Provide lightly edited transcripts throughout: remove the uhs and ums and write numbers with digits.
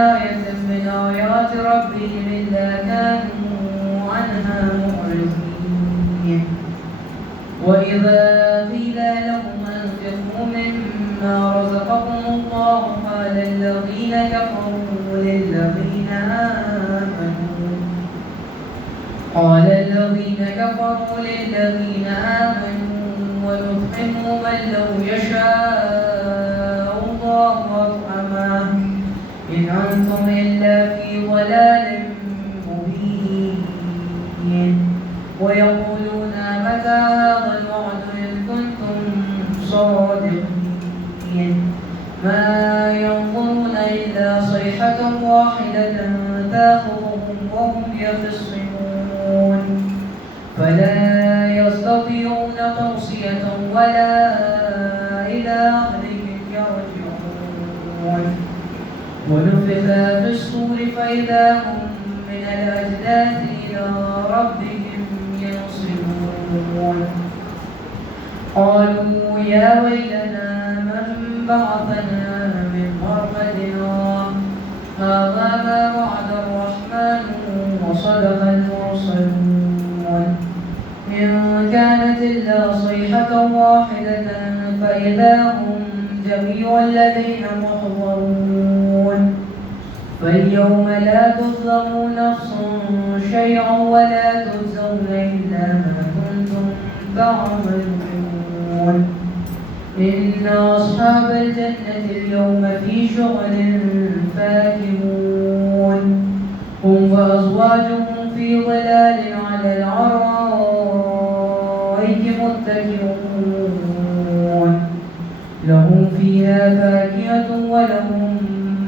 آية من آيات ربهم إلا كانوا عنها معرضين وإذا قيل لهم أنفقوا مما رزقكم الله قال الذين كفروا للذين آمنوا ونطعم من لو يشاء الله أطعمه إن أنتم إلا في ضلال مبين ويقولون متى هذا الوعد إن كنتم صادقين ما ينظرون إلا صيحة واحدة تأخذهم وهم يخصمون فلا يستطيعون توصية ولا إلى أهلهم يرجعون ونفخ في الصور فإذا هم من الأجداث إلى ربهم ينصرون قالوا يا ويلنا من بعثنا من مرقدنا هذا ما وعد الرحمن وصدق المرسلون إن كانت إلا صيحة واحدة فإذا هم جميع الذين محضرون فاليوم لا تظلم نفس شيئا ولا تجزون إلا ما كنتم تعملون إن أصحاب الجنة اليوم في شغل فاكهون هم وأزواجهم في ظلال على الأرائك متكئون لهم فيها فاكهة ولهم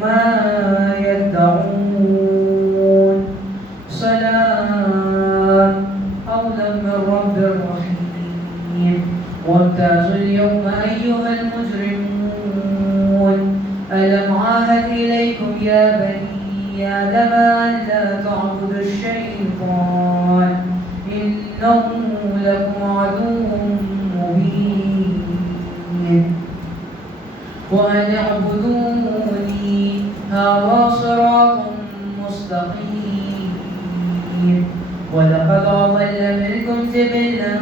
ما يدعون سلام قولا من رب رحيم وامتازوا اليوم أيها المجرمون ألم عاهد إليكم يا بني آدم أن لا تعبدوا الشيطان إنه لكم عدو مبين وأن اعبدوني هذا صراط مستقيم ولقد أضل منكم جبلا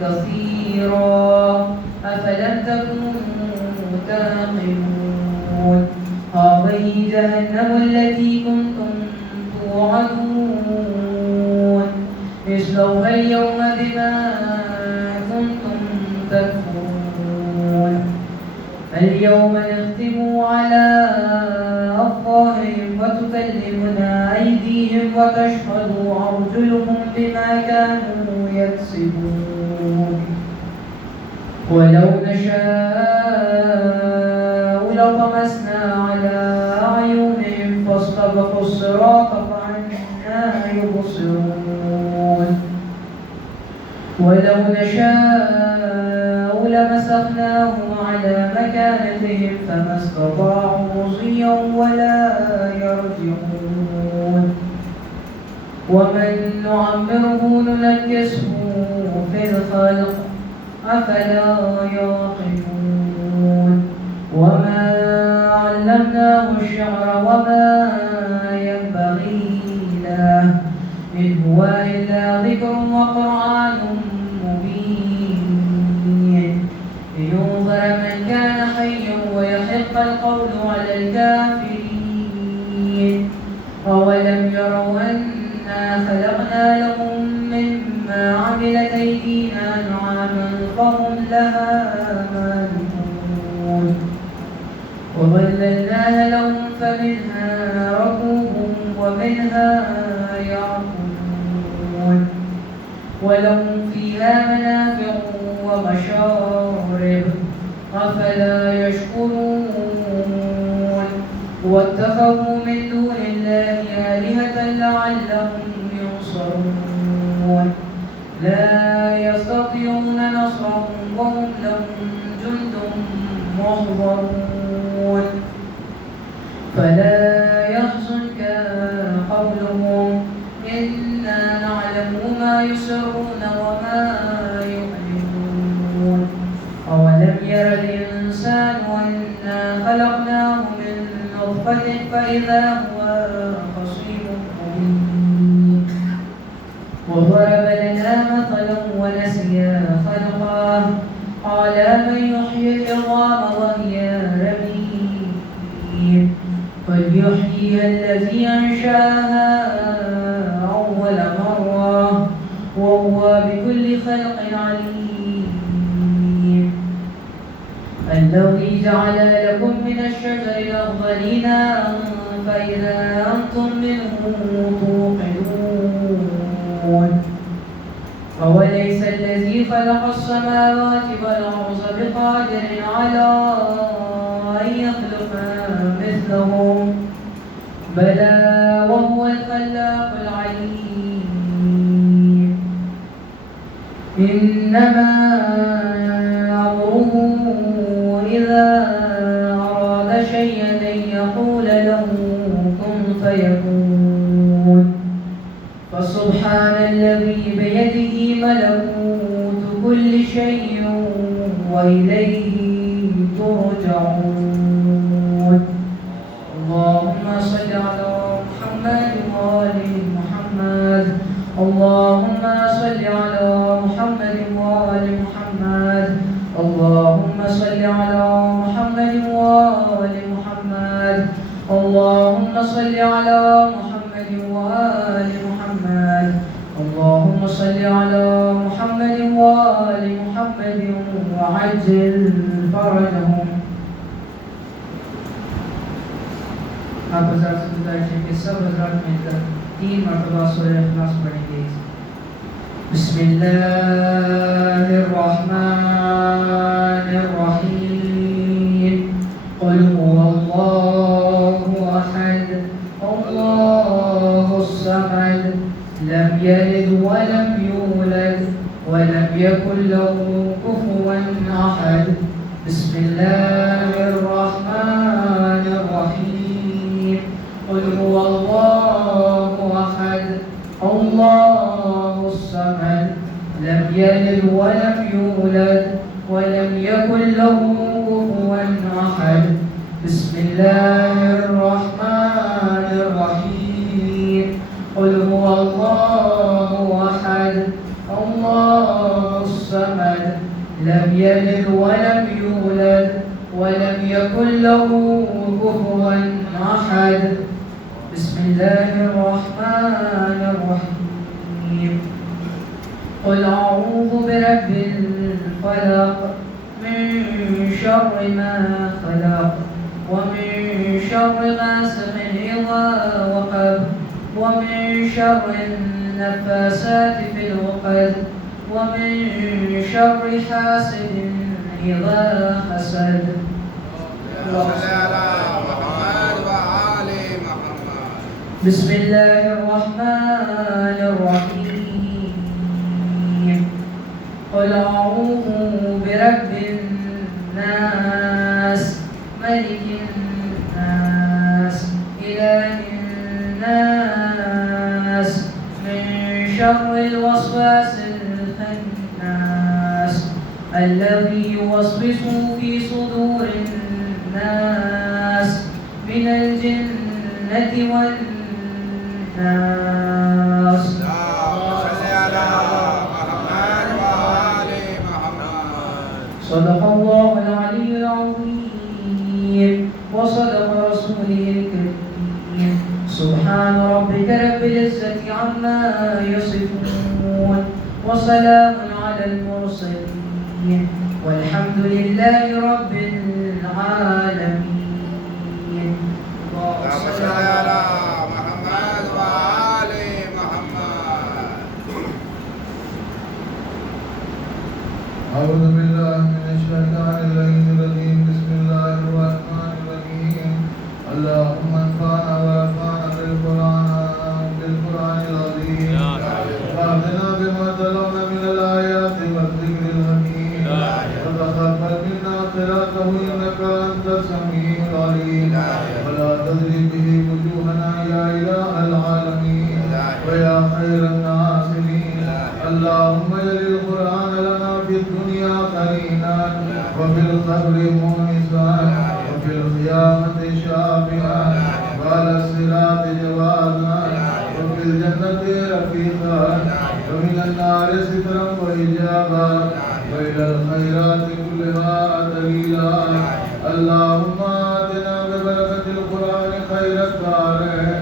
كثيرا أفلم تكونوا تعقلون هذه جهنم التي كنتم توعدون اصلوها اليوم بما كنتم تكفرون اليوم نختم على أفواههم وتكلمنا أيديهم وتشهد أرجلهم بما كانوا يكسبون ولو نشاء لطمسنا على أعينهم فاستبقوا الصراط فأنى يبصرون ولو نشاء لمسخناهم على مكانتهم فما استطاعوا مضيا ولا يرجعون ومن نعمره ننكسه في الخلق أفلا يعقلون وما علمناه الشعر وما ينبغي له إن هو إلا ذكر وقرآن مبين لينظر من كان حيا ويحق القول على الكافرين أولم يروا أنا خلقنا لهم مما عملت أيدينا أنعاما فهم لها مالكون وظللناها لهم فمنها ركوبهم ومنها يعقلون ولهم فيها منافع ومشارب أفلا يشكرون واتخذوا من دون الله آلهة لعلهم ينصرون لا يستطيعون نصرهم وهم لهم جند محضرون فلا يحزنك قولهم إنا نعلم ما يسرون وما يعلنون أولم ير الإنسان أنا خلقناه من صفة فإذا هو خصيم مبين وضرب لنا مثلا ونسي خلقه قال من يحيي العظام وهي رميم قل يحييها الذي أنشأها أول مرة وهو بكل خلق عليم الذي جعل لكم من الشجر الأخضر نارا فإذا أنتم منه توقدون أوليس الذي خلق السماوات والأرض بقادر على أن يخلق مثلهم بلى وهو الخلاق العليم إنما أمره إذا أراد شيئا أن يقول له كن فيكون فسبحان الذي بيده ملكوت كل شيء وإليه ترجعون اللهم صل على محمد وآل محمد اللهم صل على محمد وآل محمد اللهم صل على محمد وآل محمد اللهم صل على محمد وآل محمد اللهم صل على محمد وآل محمد وعجل فرجهم. آپ حضرات سے گزارش ہے کہ سب حضرات مل کر 3 مرتبہ سورہ اخلاص پڑھیں گے. بسم اللہ الرحمن الرحیم قل هو اللہ احد اللہ الصمد لم يلد ولم يولد ولم يكن له كفوا احد. بسم الله الرحمن الرحيم قل هو الله احد الله الصمد لم يلد ولم يولد ولم يكن له كفوا احد. بسم الله الرحمن الرحيم قل هو الله احد الله الصمد لم يلد ولم يولد ولم يكن له كفوا احد. بسم الله الرحمن الرحيم قل أعوذ برب الفلق من شر ما خلق ومن شر غاسق إذا وقب ومن شر النفاسات في العقد ومن شر حاسد إذا حسد. بسم الله الرحمن الرحيم قل أعوذ برب الناس ملك الناس إله الناس من شر الوسواس الخناس الذي يوسوس في صدور الناس من الجنة والناس. صدق الله العلي العظيم وصدق رسوله الكريم. سبحان ربك رب العزة عما يصفون وسلام على المرسلين والحمد لله رب العالمين. اللهم صل على محمد وآل محمد. أعوذ بالله من الشيطان الرجيم. بسم الله الرحمن الرحيم. اللهم انفعنا وارفعنا بالقرآن العظيم واهدنا بما تلونا من الآيات والذكر الحكيم وتقبل منا قراءته إنك أنت السميع العليم ولا تضرب به وجوهنا الخيرات جوازا وفي الجنة رفيقا ومن النار سترا وحجابا وإلى الخيرات كلها دليلا اللهم آتنا ببركة القرآن خير الدارين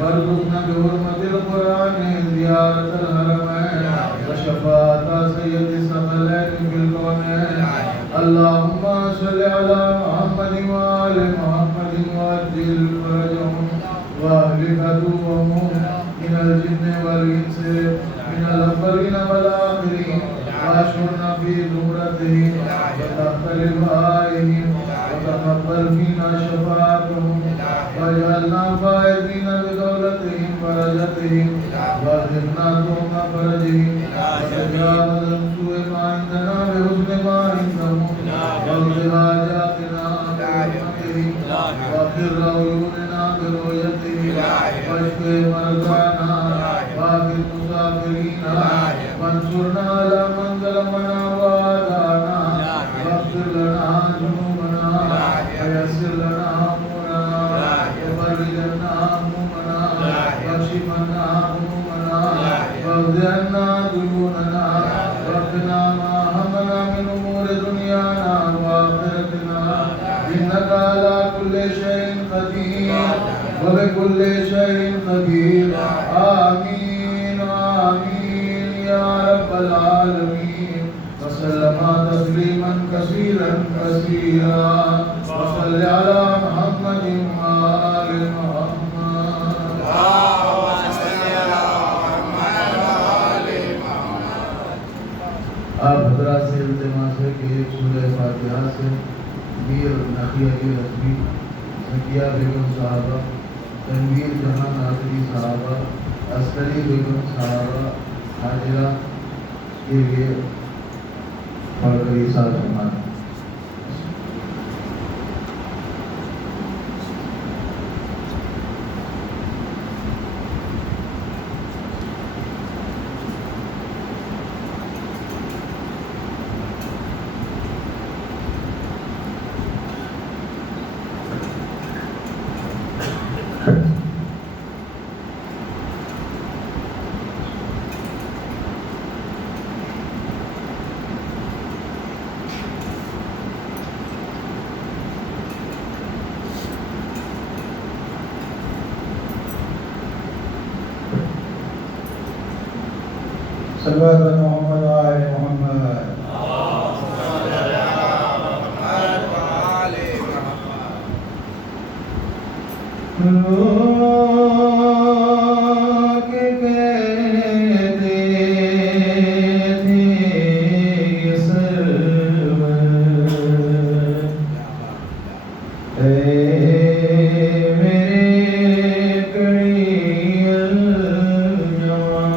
وارزقنا بحرمة القرآن زيارة الحرمين وشفاعة سيد الثقلين في الكونين اللهم صل على محمد وآل محمد وعجل فرجهم واهلك عدوهم من الجن والإنس من الأولين والآخرين واشرنا في زمرتهم وتحت لوائهم وتقبل فينا شفاعتهم واجعلنا فائزين بدولتهم ورجتهم وارزقنا دوم فرجهم وتجاوز عن سوء ما عندنا بحسن ما عندهم واقض حاجاتنا برحمتهم واغفر عيوننا برؤيتهم واشف مرضانا واغفر مسافرين وانصرنا على من ظلمنا وعادانا واغفر لنا ذنوبنا ويسر لنا امورنا وفرج عنا همومنا واكشف عنا همومنا واقض عنا ديوننا واقنا ما همنا من امور دنيانا واخرتنا انك على كل شيء قدير وبكل شيء خبير آمين آمين يا رب العالمين وسلم تسليما كثيرا كثيرا وصل على محمد وآل محمد آپ حضرات سے التماس ہے کہ ایک سورہ فاتحہ سے میر نقیہ کی رسمی زکیہ بیگم صاحبہ تنویر جہاں ناظری صاحبہ عسکری بیگم صاحبہ حاجرہ کے لیے پڑھ کر ایسا فرمائیں. صلوات محمد وآل محمد لوگ کہتے تھے سرور اے میرے کڑی الجوان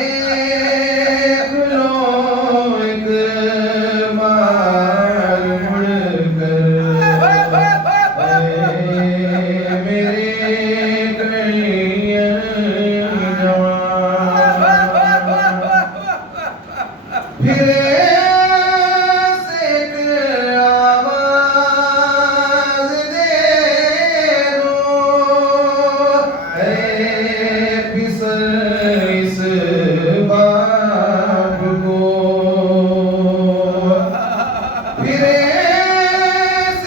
دیکھ لو ایک بار مڑ کر میرے کڑیاں جوان پھر ایک آواز دے دو اے پسر اس باپ کو پھر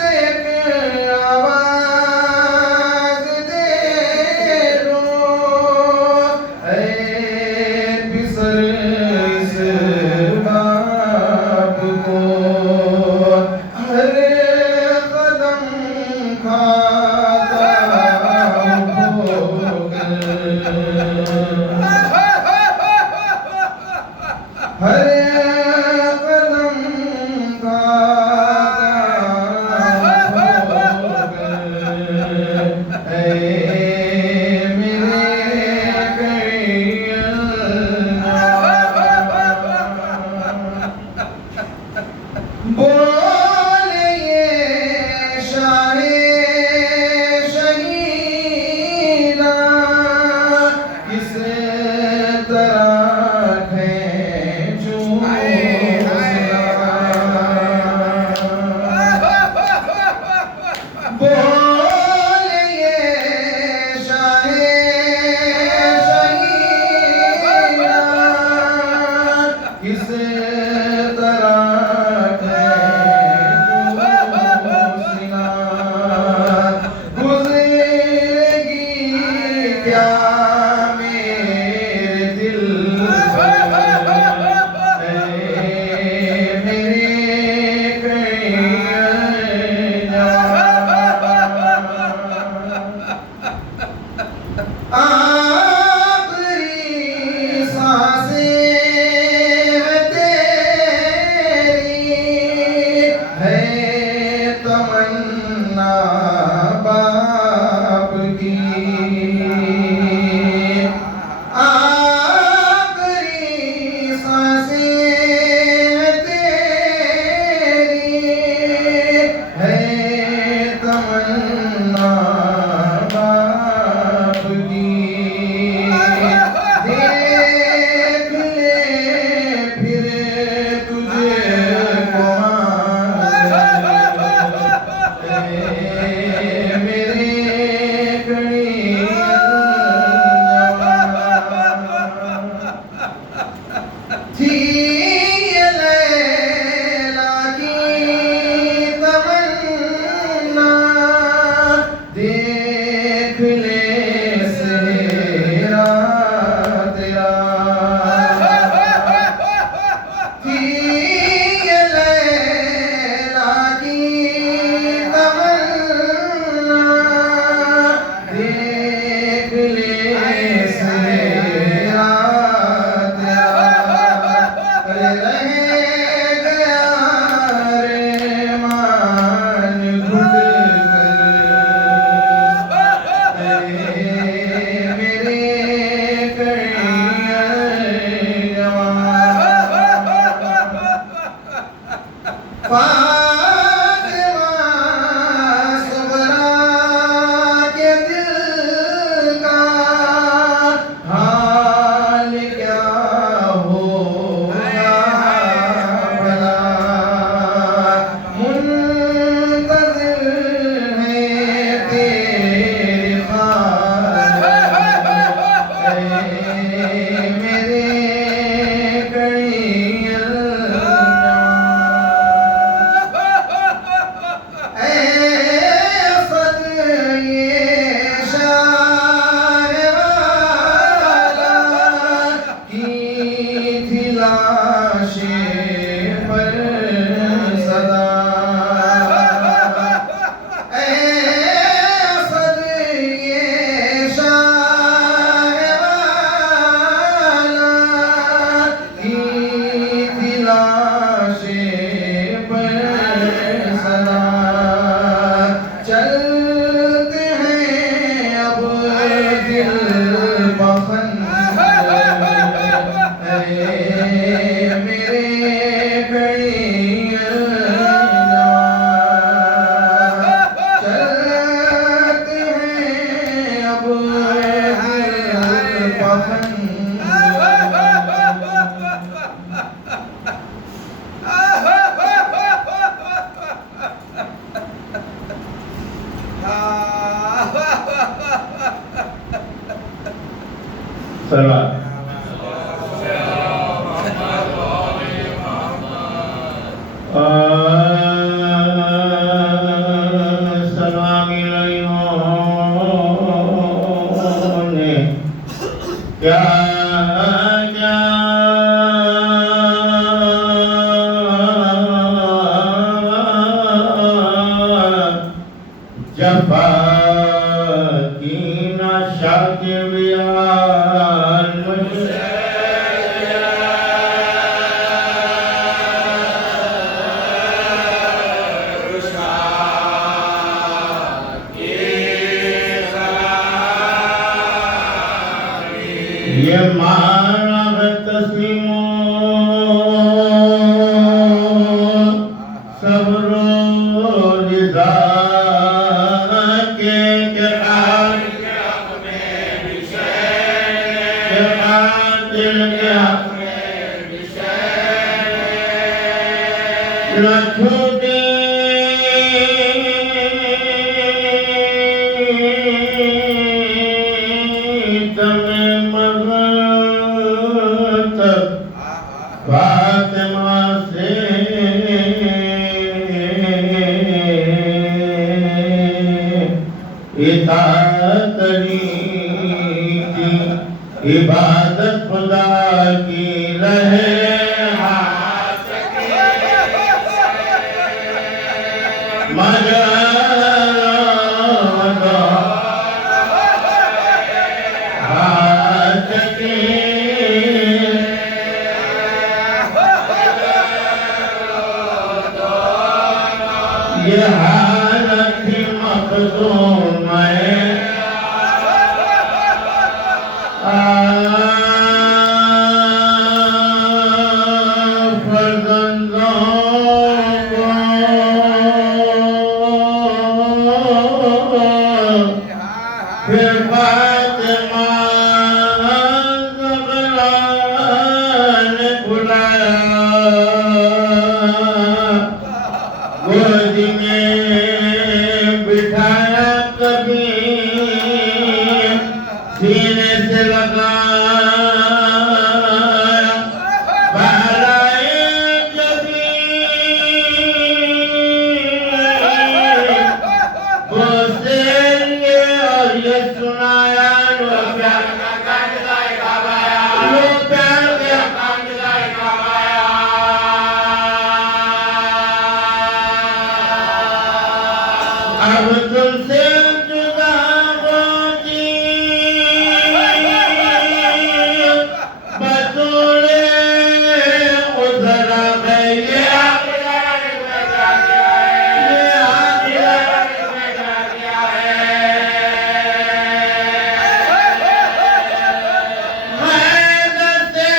ایک آواز دے دو اے پسر اس باپ کو ہر قدم کھاتا ہو کر ہر قدم کھاتا ہو کر اے میرے کڑیاں بولئے شاہ شہیداں کس طرح کھینچوں بولئے شاہ شہیداں کس طرح کیا میرے دل اے میرے کڑیاں آخری سانسیں تیری ہے تمنا باپ کی آخری سانسیں تیری ہے تمنا باپ کی دیکھ لے پھر تجھے میرے کڑیاں تھی لیلا کی تمنا دیکھ لے سہرا تیرا تھی لیلا کی تمنا دیکھ لے سہرا تیرا رہ گیا ریمان گھٹ کر اے میرے کڑیاں جوان فاطمہ صغریٰ کے دل کا حال کیا ہوگا بھلا منتظر ہے تیرے خال اے میرے کڑیاں صلوات سلام علیہم نے کیا جفا کی نشا کے بیان یہ مانا ہے تسلیم صبر و رضا کے دل کے حق نہ چھوٹے فاطمہ سے اطاعت کی عبادت خدا کی رہے یہ حالت مخدوم ہے فرزندوں کو پھر فاطمہ زہرا نے بلایا گود میں بٹھایا کبھی سینے سے لگایا بہلائے کبھی بوسے لیے اور یہ سنایا لو پیار کا کانجلائے کعبایا لو پیار کا کانجلائے کعبایا اب تم سے جدا ہوگی بطولے عذر میں یہ آخرت میں جا گیا ہے حیدر سے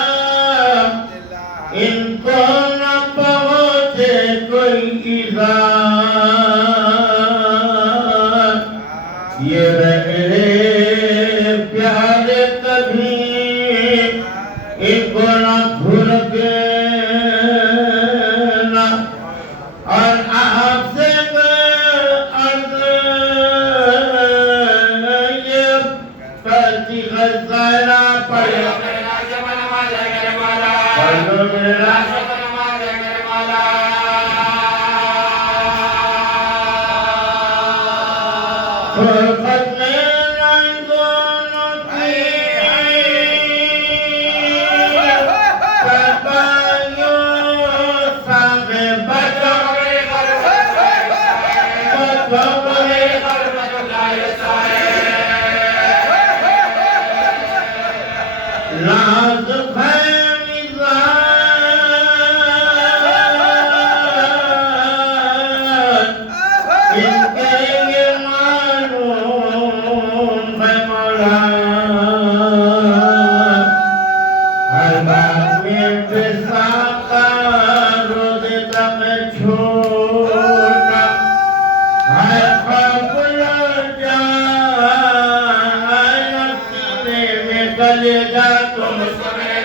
تمام ان کو نہ پہنچے کوئی ایذا یہ رہے پیارے کبھی ان کو نہ بھولے نہ اور آپ سے عرض یہ کرتی غزارہ پڑھو پڑھو میرا فرقت میں رنگوں کی پرپائیوں سامنے بچو نازک ہے مزاج ان کے یہ معلوم ہے مولا ہر بات میں بساقہ روزے تک چھوٹا ہر خواب لجائے سینے میں گلے گا تم اس کو میرے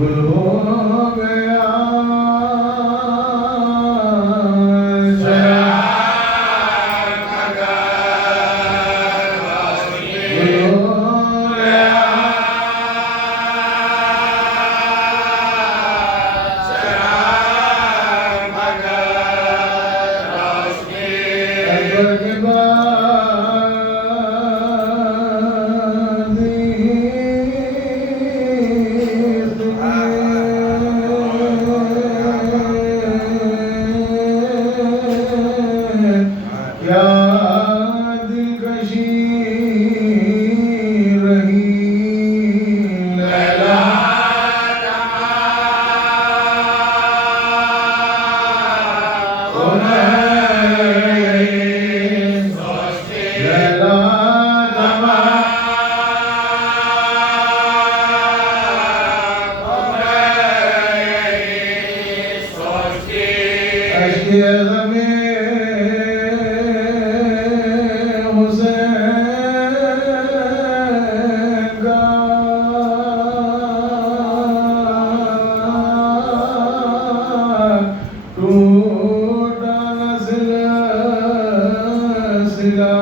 گل ہو گیا کہ غم حسین کا ٹوٹا نہ سلسلہ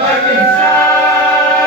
Pakistan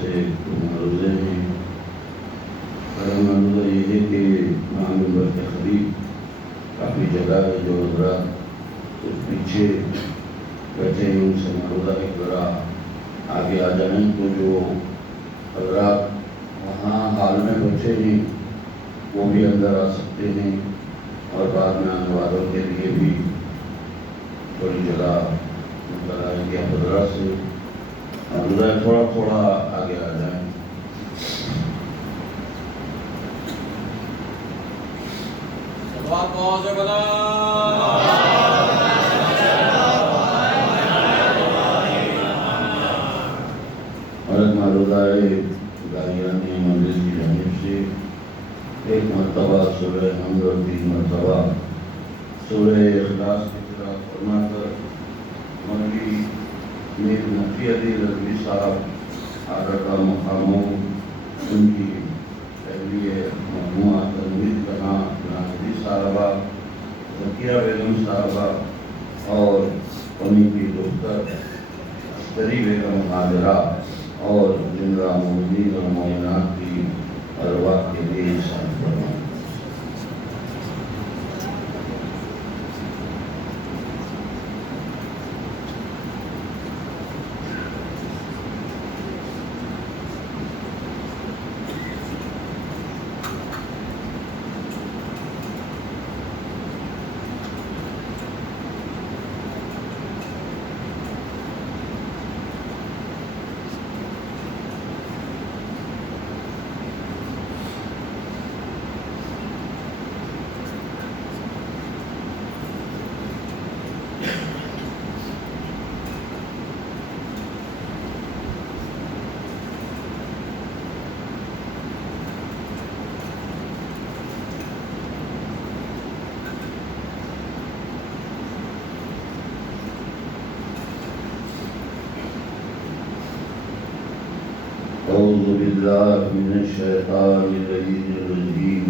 سے معروضے میں معروضہ یہ ہے کہ معلوم کے قریب کافی جگہ ہے جو حضرات کچھ پیچھے بیٹھے ہیں ان سے معروضہ ایک ذرا آگے آ جائیں تو جو حضرات وہاں حال میں بیٹھے ہیں وہ بھی اندر آ سکتے ہیں اور بعد میں آنے والوں کے لیے بھی تھوڑی جگہ نظر آئے گی حضرات سے تھوڑا تھوڑا آگے آ جائیں. حضرت معروضہ گاریان مجلس کی جانب سے ایک مرتبہ سورہ حمد اور 3 مرتبہ سورہ اخلاص کی قرأت فرما کر مولوی میر مفتی علی رضوی صاحب آرکا مقاموں ان کی پہلی مجموعہ تنویر کہاں ناظری صاحبہ ذکیہ بیگم صاحبہ اور انہیں کی دختر عسکری بیگم حاضرہ اور جملہ مومنین اور مومنات کی ارواح کے لیے انسان فرمائیں. أعوذ بالله من الشيطان الرجيم.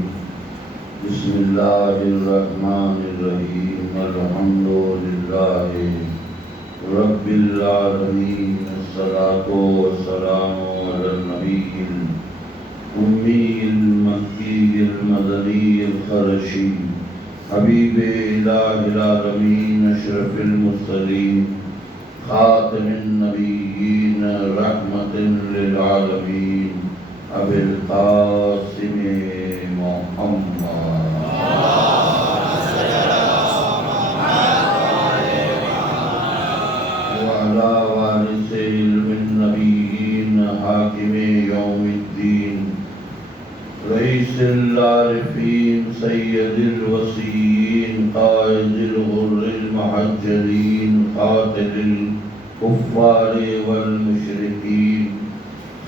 بسم الله الرحمن الرحيم. الحمد لله رب العالمين. الصلاة والسلام على النبي الأمي المكي المدني القرشي حبيب إله العالمين أشرف المرسلين خاتم النبيين رحمة للعالمين أبي القاسم محمد وعلى وارث علم النبيين حاكم يوم الدين رئيس العارفين سيد الوصيين قائد الغر المحجلين قاتل الكفار والمشركين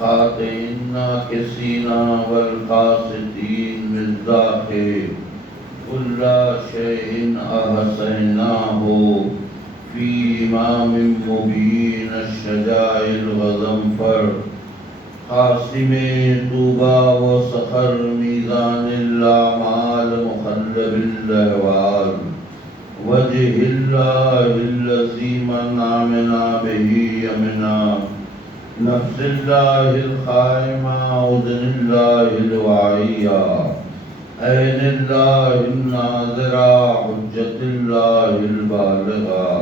خاطئنا كسينا والقاسطين بالداخل كل شيء أحصيناه في إمام مبين الشجاع الغضنفر قاسم طوبى وصخر ميزان الأعمال مخلب الأهوال وجه الله الذي من آمنا به يمنا نفس الله الخائمة أذن الله الوعية عين الله الناظرة حجة الله البالغة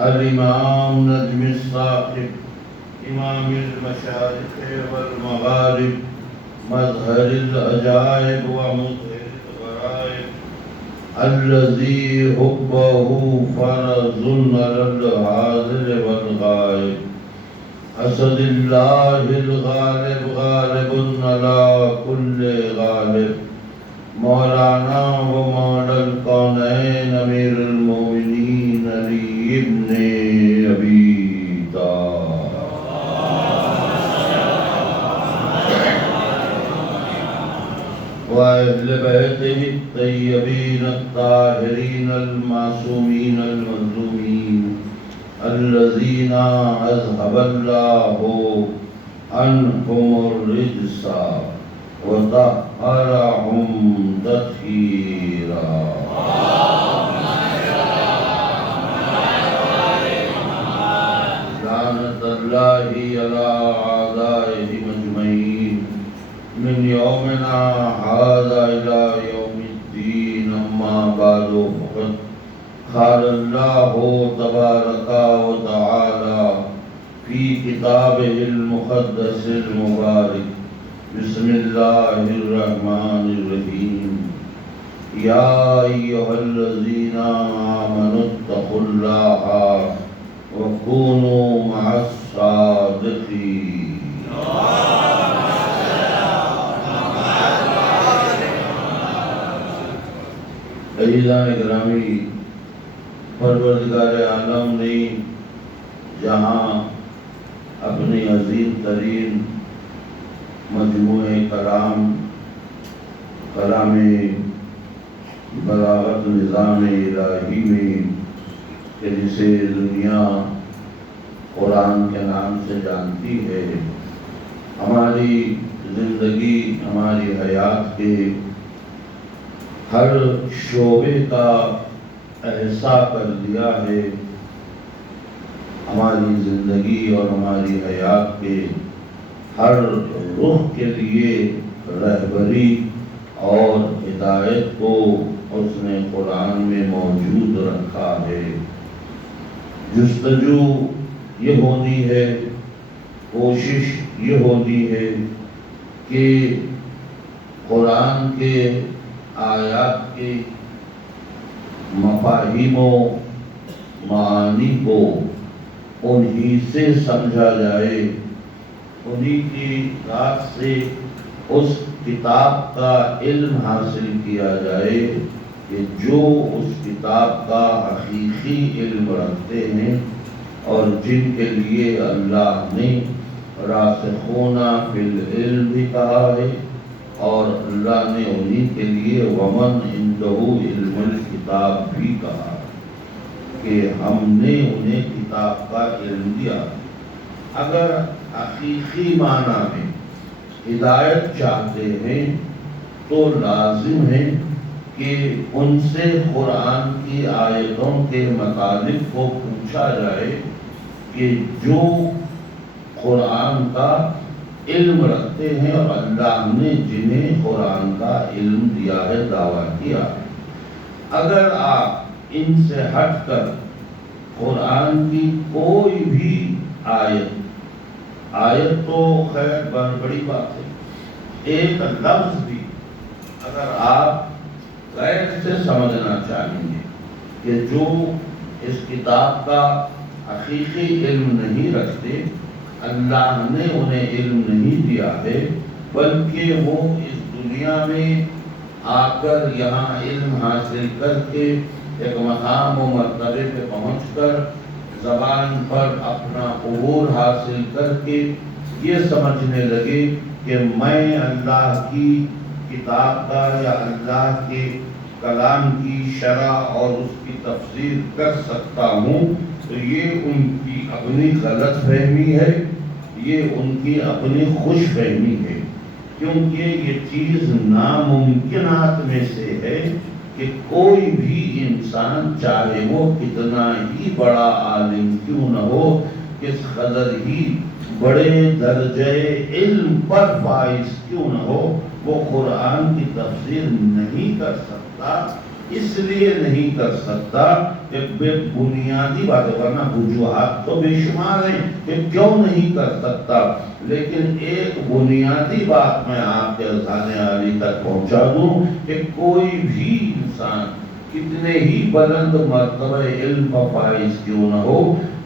الإمام نجم الصاحب إمام المشارق والمغارب مظهر العجائب ومظهر الغرائب الذي حبه فرض على الحاضر والغائب أسد الله الغالب غالب على كل غالب مولانا ومولى الكونين أمير المؤمنين علي بن أبي طالب وأهل بيته الطيبين الطاهرين المعصومين المظلومين الذين أذهب الله عنهم الرجس وطهرهم تطهيرا. لعنة الله على أعدائهم أجمعين من يومنا هذا إلى يوم الدين. أما بعد فقد قال الله تبارك وتعالى في كتابه المقدس المبارك بسم الله الرحمن الرحيم يا أيها الذين آمنوا اتقوا الله وكونوا مع الصادقين. عزیزان گرامی، پروردگار عالم نے جہاں اپنی عظیم ترین مجموعہ کلام بلاغت نظام الہی میں کہ جسے دنیا قرآن کے نام سے جانتی ہے، ہماری زندگی ہماری حیات کے ہر شعبے کا احساس کر دیا ہے، ہماری زندگی اور ہماری حیات کے ہر رخ کے لیے رہبری اور ہدایت کو اس نے قرآن میں موجود رکھا ہے۔ جستجو یہ ہونی ہے، کوشش یہ ہونی ہے کہ قرآن کے آیات کے مفاہیم و معانی کو انہی سے سمجھا جائے، انہی کی ذات سے اس کتاب کا علم حاصل کیا جائے کہ جو اس کتاب کا حقیقی علم رکھتے ہیں اور جن کے لیے اللہ نے راسخون فی العلم بھی کہا ہے، اور اللہ نے انہی کے لیے ومن عنده علم الکتاب بھی کہا ہے کہ ہم نے انہیں کتاب کا علم دیا۔ اگر حقیقی معنی میں ہدایت چاہتے ہیں تو لازم ہے کہ ان سے قرآن کی آیتوں کے مطالب کو پوچھا جائے کہ جو قرآن کا علم رکھتے ہیں اور اللہ نے جنہیں قرآن کا علم دیا ہے، دعویٰ کیا ہے۔ اگر آپ ان سے ہٹ کر قرآن کی کوئی بھی آیت تو خیر بڑی بات ہے، ایک لفظ بھی اگر آپ غیر سے سمجھنا چاہیں گے کہ جو اس کتاب کا حقیقی علم نہیں رکھتے، اللہ نے انہیں علم نہیں دیا ہے، بلکہ وہ اس دنیا میں آ کر یہاں علم حاصل کر کے ایک مقام و مرتبے پہ پہنچ کر زبان پر اپنا عبور حاصل کر کے یہ سمجھنے لگے کہ میں اللہ کی کتاب کا یا اللہ کے کلام کی شرح اور اس کی تفسیر کر سکتا ہوں، تو یہ ان کی اپنی غلط فہمی ہے، یہ ان کی اپنی خوش فہمی ہے، کیونکہ یہ چیز ناممکنات میں سے ہے کہ کوئی بھی انسان چاہے وہ کتنا ہی بڑا عالم کیوں نہ ہو، کس قدر ہی بڑے درجے علم پر فائز کیوں نہ ہو، وہ قرآن کی تفسیر نہیں کر سکتا۔ اس لیے نہیں کر سکتا کہ بے بنیادی باتیں، ورنہ وجوہات تو بے شمار ہیں کہ کیوں نہیں کر سکتا، لیکن ایک بنیادی بات میں آپ کے اذہان عالی تک پہنچا دوں کہ کوئی بھی انسان کتنے ہی بلند مرتبہ علم و فائز کیوں نہ ہو،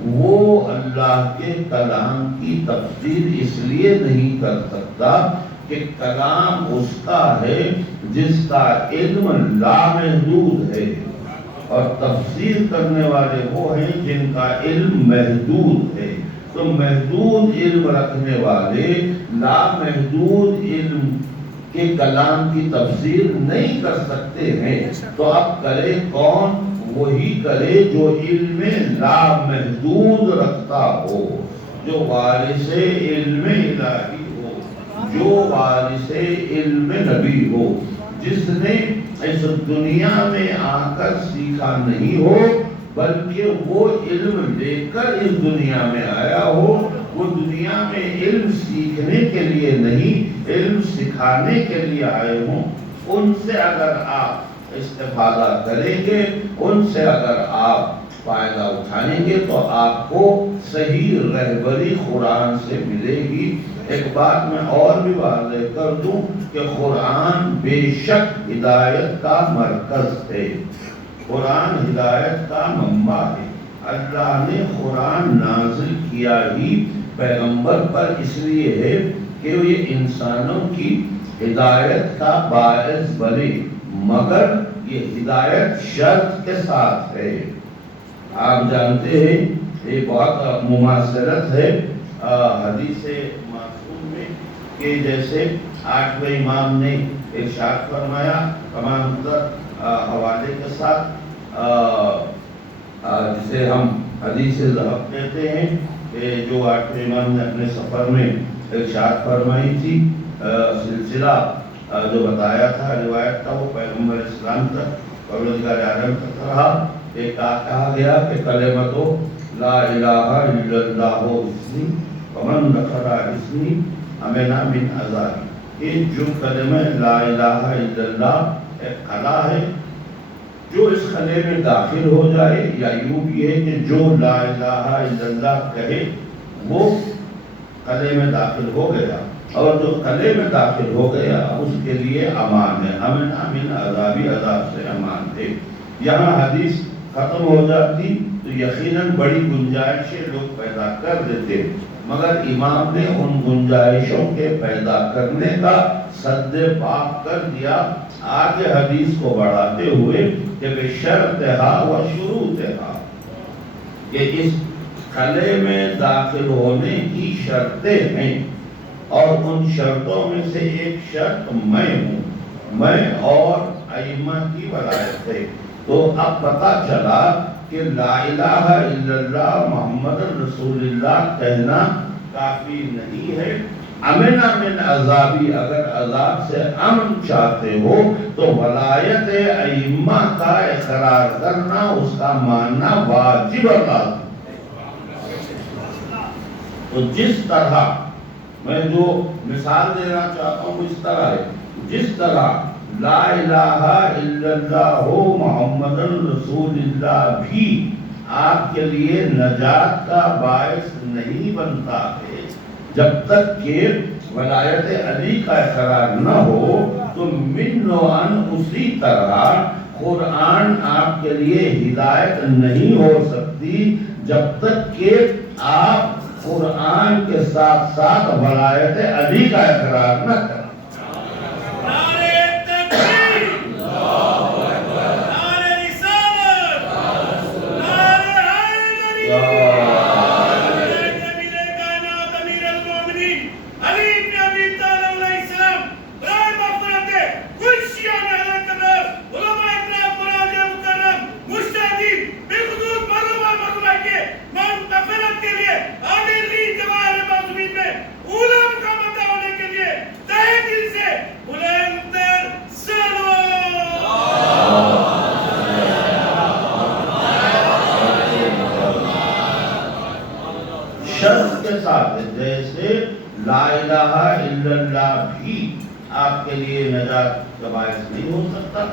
وہ اللہ کے کلام کی تفسیر اس لیے نہیں کر سکتا کہ کلام اس کا ہے جس کا علم لامحدود ہے، اور تفسیر کرنے والے وہ ہیں جن کا علم محدود ہے۔ تو محدود علم رکھنے والے لامحدود علم کے کلام کی تفسیر نہیں کر سکتے ہیں، تو اب کرے کون؟ وہی کرے جو علم لامحدود رکھتا ہو، جو وارث علم الہی ہو، جو وارث علم نبی ہو، جس نے اس دنیا میں آ کر سیکھا نہیں ہو بلکہ وہ علم لے کر اس دنیا میں آیا ہو۔ وہ دنیا میں علم سیکھنے کے لیے نہیں، علم سکھانے کے لیے آئے ہوں۔ ان سے اگر آپ استفادہ کریں گے، ان سے اگر آپ فائدہ اٹھائیں گے تو آپ کو صحیح رہبری قرآن سے ملے گی۔ ایک بات میں اور بھی واضح کر دوں کہ قرآن بے شک ہدایت کا مرکز ہے، قرآن ہدایت کا منبع ہے۔ اللہ نے قرآن نازل کیا ہی پیغمبر پر اس لیے ہے کہ یہ انسانوں کی ہدایت کا باعث بنے، مگر یہ ہدایت شرط کے ساتھ ہے۔ آپ جانتے ہیں یہ بہت مماثلت ہے حدیث معصوم میں کہ جیسے 8ویں امام نے ارشاد فرمایا تمام تر حوالے کے ساتھ، جسے ہم حدیث ذہب کہتے ہیں، کہ جو 8ویں امام نے اپنے سفر میں ارشاد فرمائی تھی، سلسلہ جو بتایا تھا، روایت تھا، وہ پیغمبر اسلام تک پروردگار عالم تک رہا۔ ایک کہا گیا کہ کلمۃ لا الہ الا اللہ اسمی ومن ذکر اسمی امن من عذابی۔ یہ جو کلمہ لا الہ الا اللہ ایک قلعہ ہے، جو اس قلعے میں داخل ہو جائے، یا یوں بھی ہے کہ جو لا الہ الا اللہ کہے وہ قلعے میں داخل ہو گیا، اور جو قلعے میں داخل ہو گیا اس کے لیے امان ہے، امن من عذابی، عذاب سے امان ہے۔ یہاں حدیث ختم ہو جاتی تو یقیناً بڑی گنجائشیں لوگ پیدا کر دیتے، مگر امام نے ان گنجائشوں کے پیدا کرنے کا سد باب کر دیا آگے حدیث کو بڑھاتے ہوئے کہ بشرطہا و شروطہا، کہ اس قلعے میں داخل ہونے کی شرطیں ہیں، اور ان شرطوں میں سے ایک شرط میں ہوں، میں اور ائمہ کی ولایت ہے۔ تو اب پتہ چلا کہ لا الہ الا اللہ محمد رسول اللہ کہنا کافی نہیں ہے۔ امن من عذابی، اگر عذاب سے امن چاہتے ہو تو ولایت ائمہ کا اقرار کرنا، اس کا ماننا واجب اللہ۔ تو جس طرح میں جو مثال دینا چاہتا ہوں اس طرح ہے، جس طرح لا الہ الا اللہ محمد رسول اللہ بھی آپ کے لیے نجات کا باعث نہیں بنتا ہے، جب تک کہ ولایت علی کا اقرار نہ ہو، تو من و ان اسی طرح قرآن آپ کے لیے ہدایت نہیں ہو سکتی جب تک کہ آپ قرآن کے ساتھ ساتھ ولایت علی کا اقرار نہ کریں۔ نعرہ بات ہے جیسے لا الہ الا اللہ بھی آپ کے لیے نجات کا باعث نہیں ہو سکتا،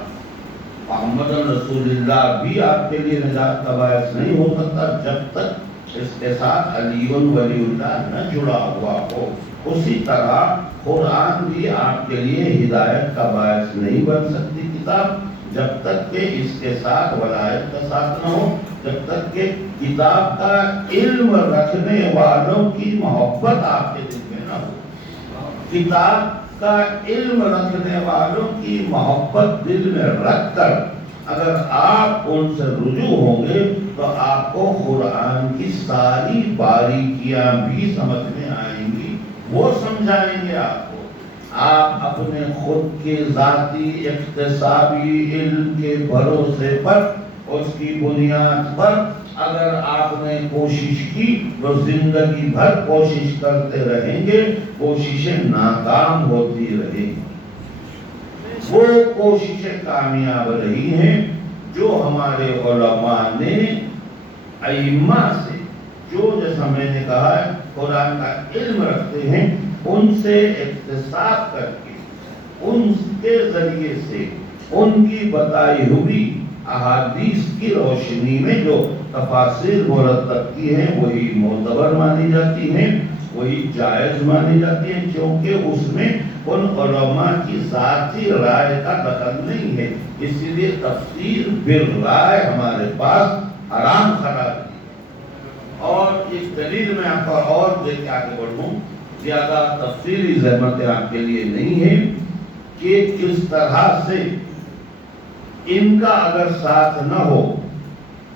محمد رسول اللہ بھی آپ کے لیے نجات کا باعث نہیں ہو سکتا جب تک اس کے ساتھ علی ولی اللہ نہ جڑا ہوا ہو۔ اسی طرح قرآن بھی آپ کے لیے ہدایت کا باعث نہیں بن سکتی کتاب جب تک کہ اس کے ساتھ ولایت کا ساتھ نہ ہو، جب تک کہ کتاب کا علم رکھنے والوں کی محبت آپ کے دل میں نہ ہو۔ کتاب کا علم رکھنے والوں کی محبت دل میں رکھ کر اگر آپ ان سے رجوع ہوں گے تو آپ کو قرآن کی ساری باریکیاں بھی سمجھ میں آئیں گی، وہ سمجھائیں گے آپ کو۔ آپ اپنے خود کے ذاتی اکتسابی علم کے بھروسے پر، اس کی بنیاد پر اگر آپ نے کوشش کی تو زندگی بھر کوشش کرتے رہیں گے، کوششیں ناکام ہوتی رہیں گی۔ وہ کوششیں کامیاب رہی ہیں جو ہمارے علماء نے ائمہ سے، جو جیسا میں نے کہا ہے قرآن کا علم رکھتے ہیں، ان سے اکتساب کر کے ان کے ذریعے سے ان کی بتائی ہوئی احادیث کی روشنی میں جو تفاسیر مرتب کی ہیں وہی معتبر مانی جاتی ہیں، وہی جائز مانی جاتی ہیں، کیونکہ اس میں ان علماء کی ذاتی رائے کا دخل نہیں ہے، اسی لیے تفسیر بالرائے ہمارے پاس حرام قرار دی۔ اور ایک دلیل میں آپ کو اور دے کے آگے بڑھوں، زیادہ تفصیلی زحمتیں آپ کے لیے نہیں ہے کہ کس طرح سے ان کا اگر ساتھ نہ ہو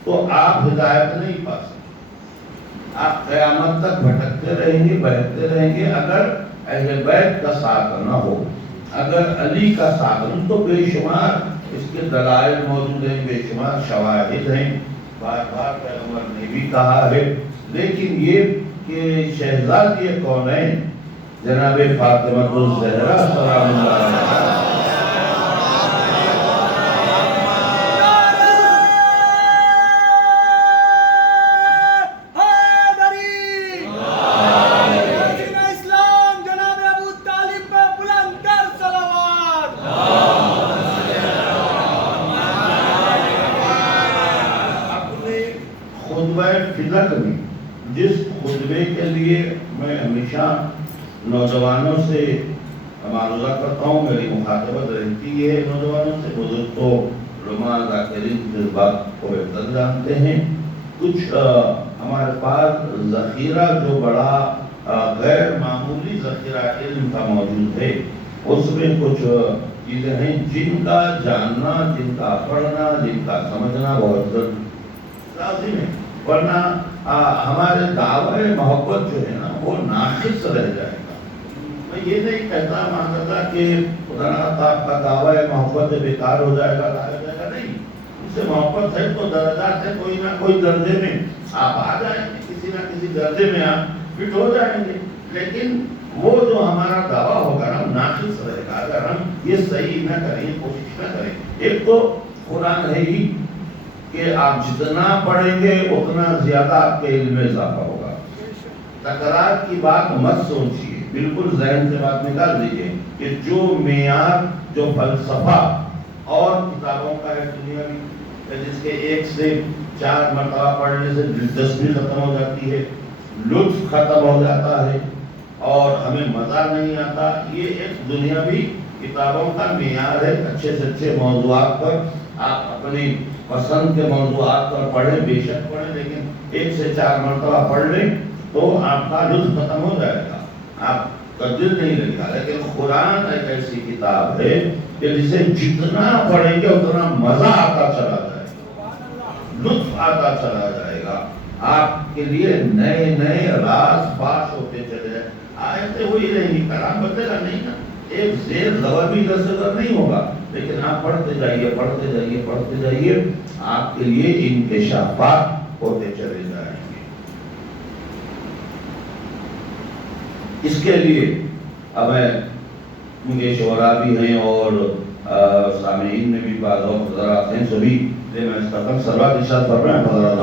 تو آپ ہدایت نہیں پا سکتے، آپ قیامت تک بھٹکتے رہیں گے، بہتے رہیں گے اگر اہل بیت کا ساتھ نہ ہو۔ اگر علی کا ساتھ نہ، تو بے شمار اس کے دلائل موجود ہیں، بے شمار شواہد ہیں، بار بار پیغمبر نے بھی کہا ہے، لیکن یہ کہ شہزادی کونین جناب فاطمہ الزہرا سلام اللہ علیہا جس خطبے کے لیے میں ہمیشہ نوجوانوں سے معروضہ کرتا ہوں، میری مخاطبت رہتی ہے نوجوانوں سے، بزرگ تو علماء ذاکرین اس بات کو بہتر جانتے ہیں۔ کچھ ہمارے پاس ذخیرہ جو بڑا غیر معمولی ذخیرہ علم کا موجود ہے، اس میں کچھ چیزیں ہیں جن کا جاننا، جن کا پڑھنا، جن کا سمجھنا بہت لازم ہے، ورنہ ہمارے دعوی محبت جو ہے نا وہ ناقص رہ جائے گا۔ میں یہ نہیں کہتا معذرتا کہ خدا نخواستہ آپ کا دعوی محبت بیکار ہو جائے گا، نہیں، اس سے محبت ہے تو درجات ہے، کوئی نہ کوئی درجے میں آپ آ جائیں گے، کسی نہ کسی درجے میں آپ فٹ ہو جائیں گے، لیکن وہ جو ہمارا دعویٰ ہوگا نا ناقص رہے گا اگر ہم یہ صحیح نہ کریں، کوشش نہ کریں۔ ایک تو قرآن ہے ہی کہ آپ جتنا پڑھیں گے اتنا زیادہ آپ کے علم میں اضافہ ہوگا۔ تکرار کی بات مت سوچیے، بالکل ذہن سے بات نکال دیجیے کہ جو معیار، جو فلسفہ اور کتابوں کا ہے دنیا میں، جس کے 1 سے 4 مرتبہ پڑھنے سے دلچسپی ختم ہو جاتی ہے، لطف ختم ہو جاتا ہے اور ہمیں مزہ نہیں آتا، یہ ایک دنیاوی کتابوں کا معیار ہے۔ اچھے سے اچھے موضوعات پر آپ اپنی پسند کے موضوعات پر پڑھیں، بے شک پڑھیں، لیکن 1 سے 4 مرتبہ پڑھ لیں تو آپ کا لطف ختم ہو جائے گا، آپ کا دل نہیں لگے گا۔ لیکن قرآن ایک ایسی کتاب ہے کہ جسے جتنا پڑھیں گے اتنا مزہ آتا چلا جائے گا، لطف آتا چلا جائے گا، آپ کے لیے نئے نئے راز فاش ہوتے چلے جائیں۔ آیتیں وہی رہیں گی، کلام بدلے گا نہیں نا، ایک زیر زبر بھی ادھر سے ادھر نہیں ہوگا، لیکن آپ پڑھتے جائیے، پڑھتے جائیے، پڑھتے جائیے، آپ کے لیے انکشافات ہوتے چلے جائیں گے۔ اس کے لیے اب مجھے شعراء بھی ہیں اور سامعین میں بھی بعض اور حضرات ہیں، سبھی سے میں اس کا سلوات ارشاد فرمائیں۔ حضرت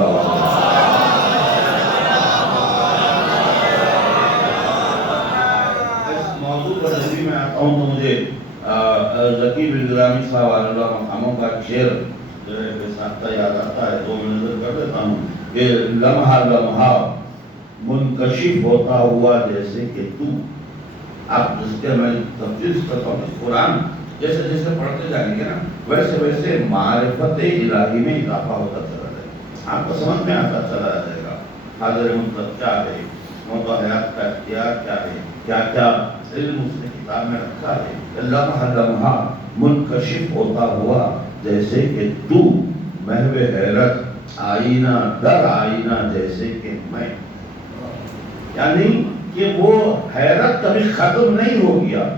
پڑھتا ہوں تو مجھے ذکی بن گرامی صاحب علیہ اللہ مقاموں کا شعر جو ہے بے ساختہ یاد آتا ہے، تو میں نظر کر دیتا ہوں کہ لمحہ لمحہ منکشف ہوتا ہوا جیسے کہ تو. آپ جس کے میں تفصیل کرتا ہوں کہ قرآن جیسے جیسے پڑھتے جائیں گے نا ویسے ویسے معرفت الہی میں اضافہ ہوتا چلا جائے گا، آپ کو سمجھ میں آتا چلا جائے گا حاضر مطلب کیا ہے، موت و حیات کا اختیار کیا ہے، کیا کیا علم اس نے کتاب میں رکھا ہے. لمحہ لمحہ منکشف ہوتا ہوا جیسے کہ تو، محو حیرت آئینہ در آئینہ جیسے کہ میں. یعنی کہ وہ حیرت کبھی ختم نہیں ہو گیا.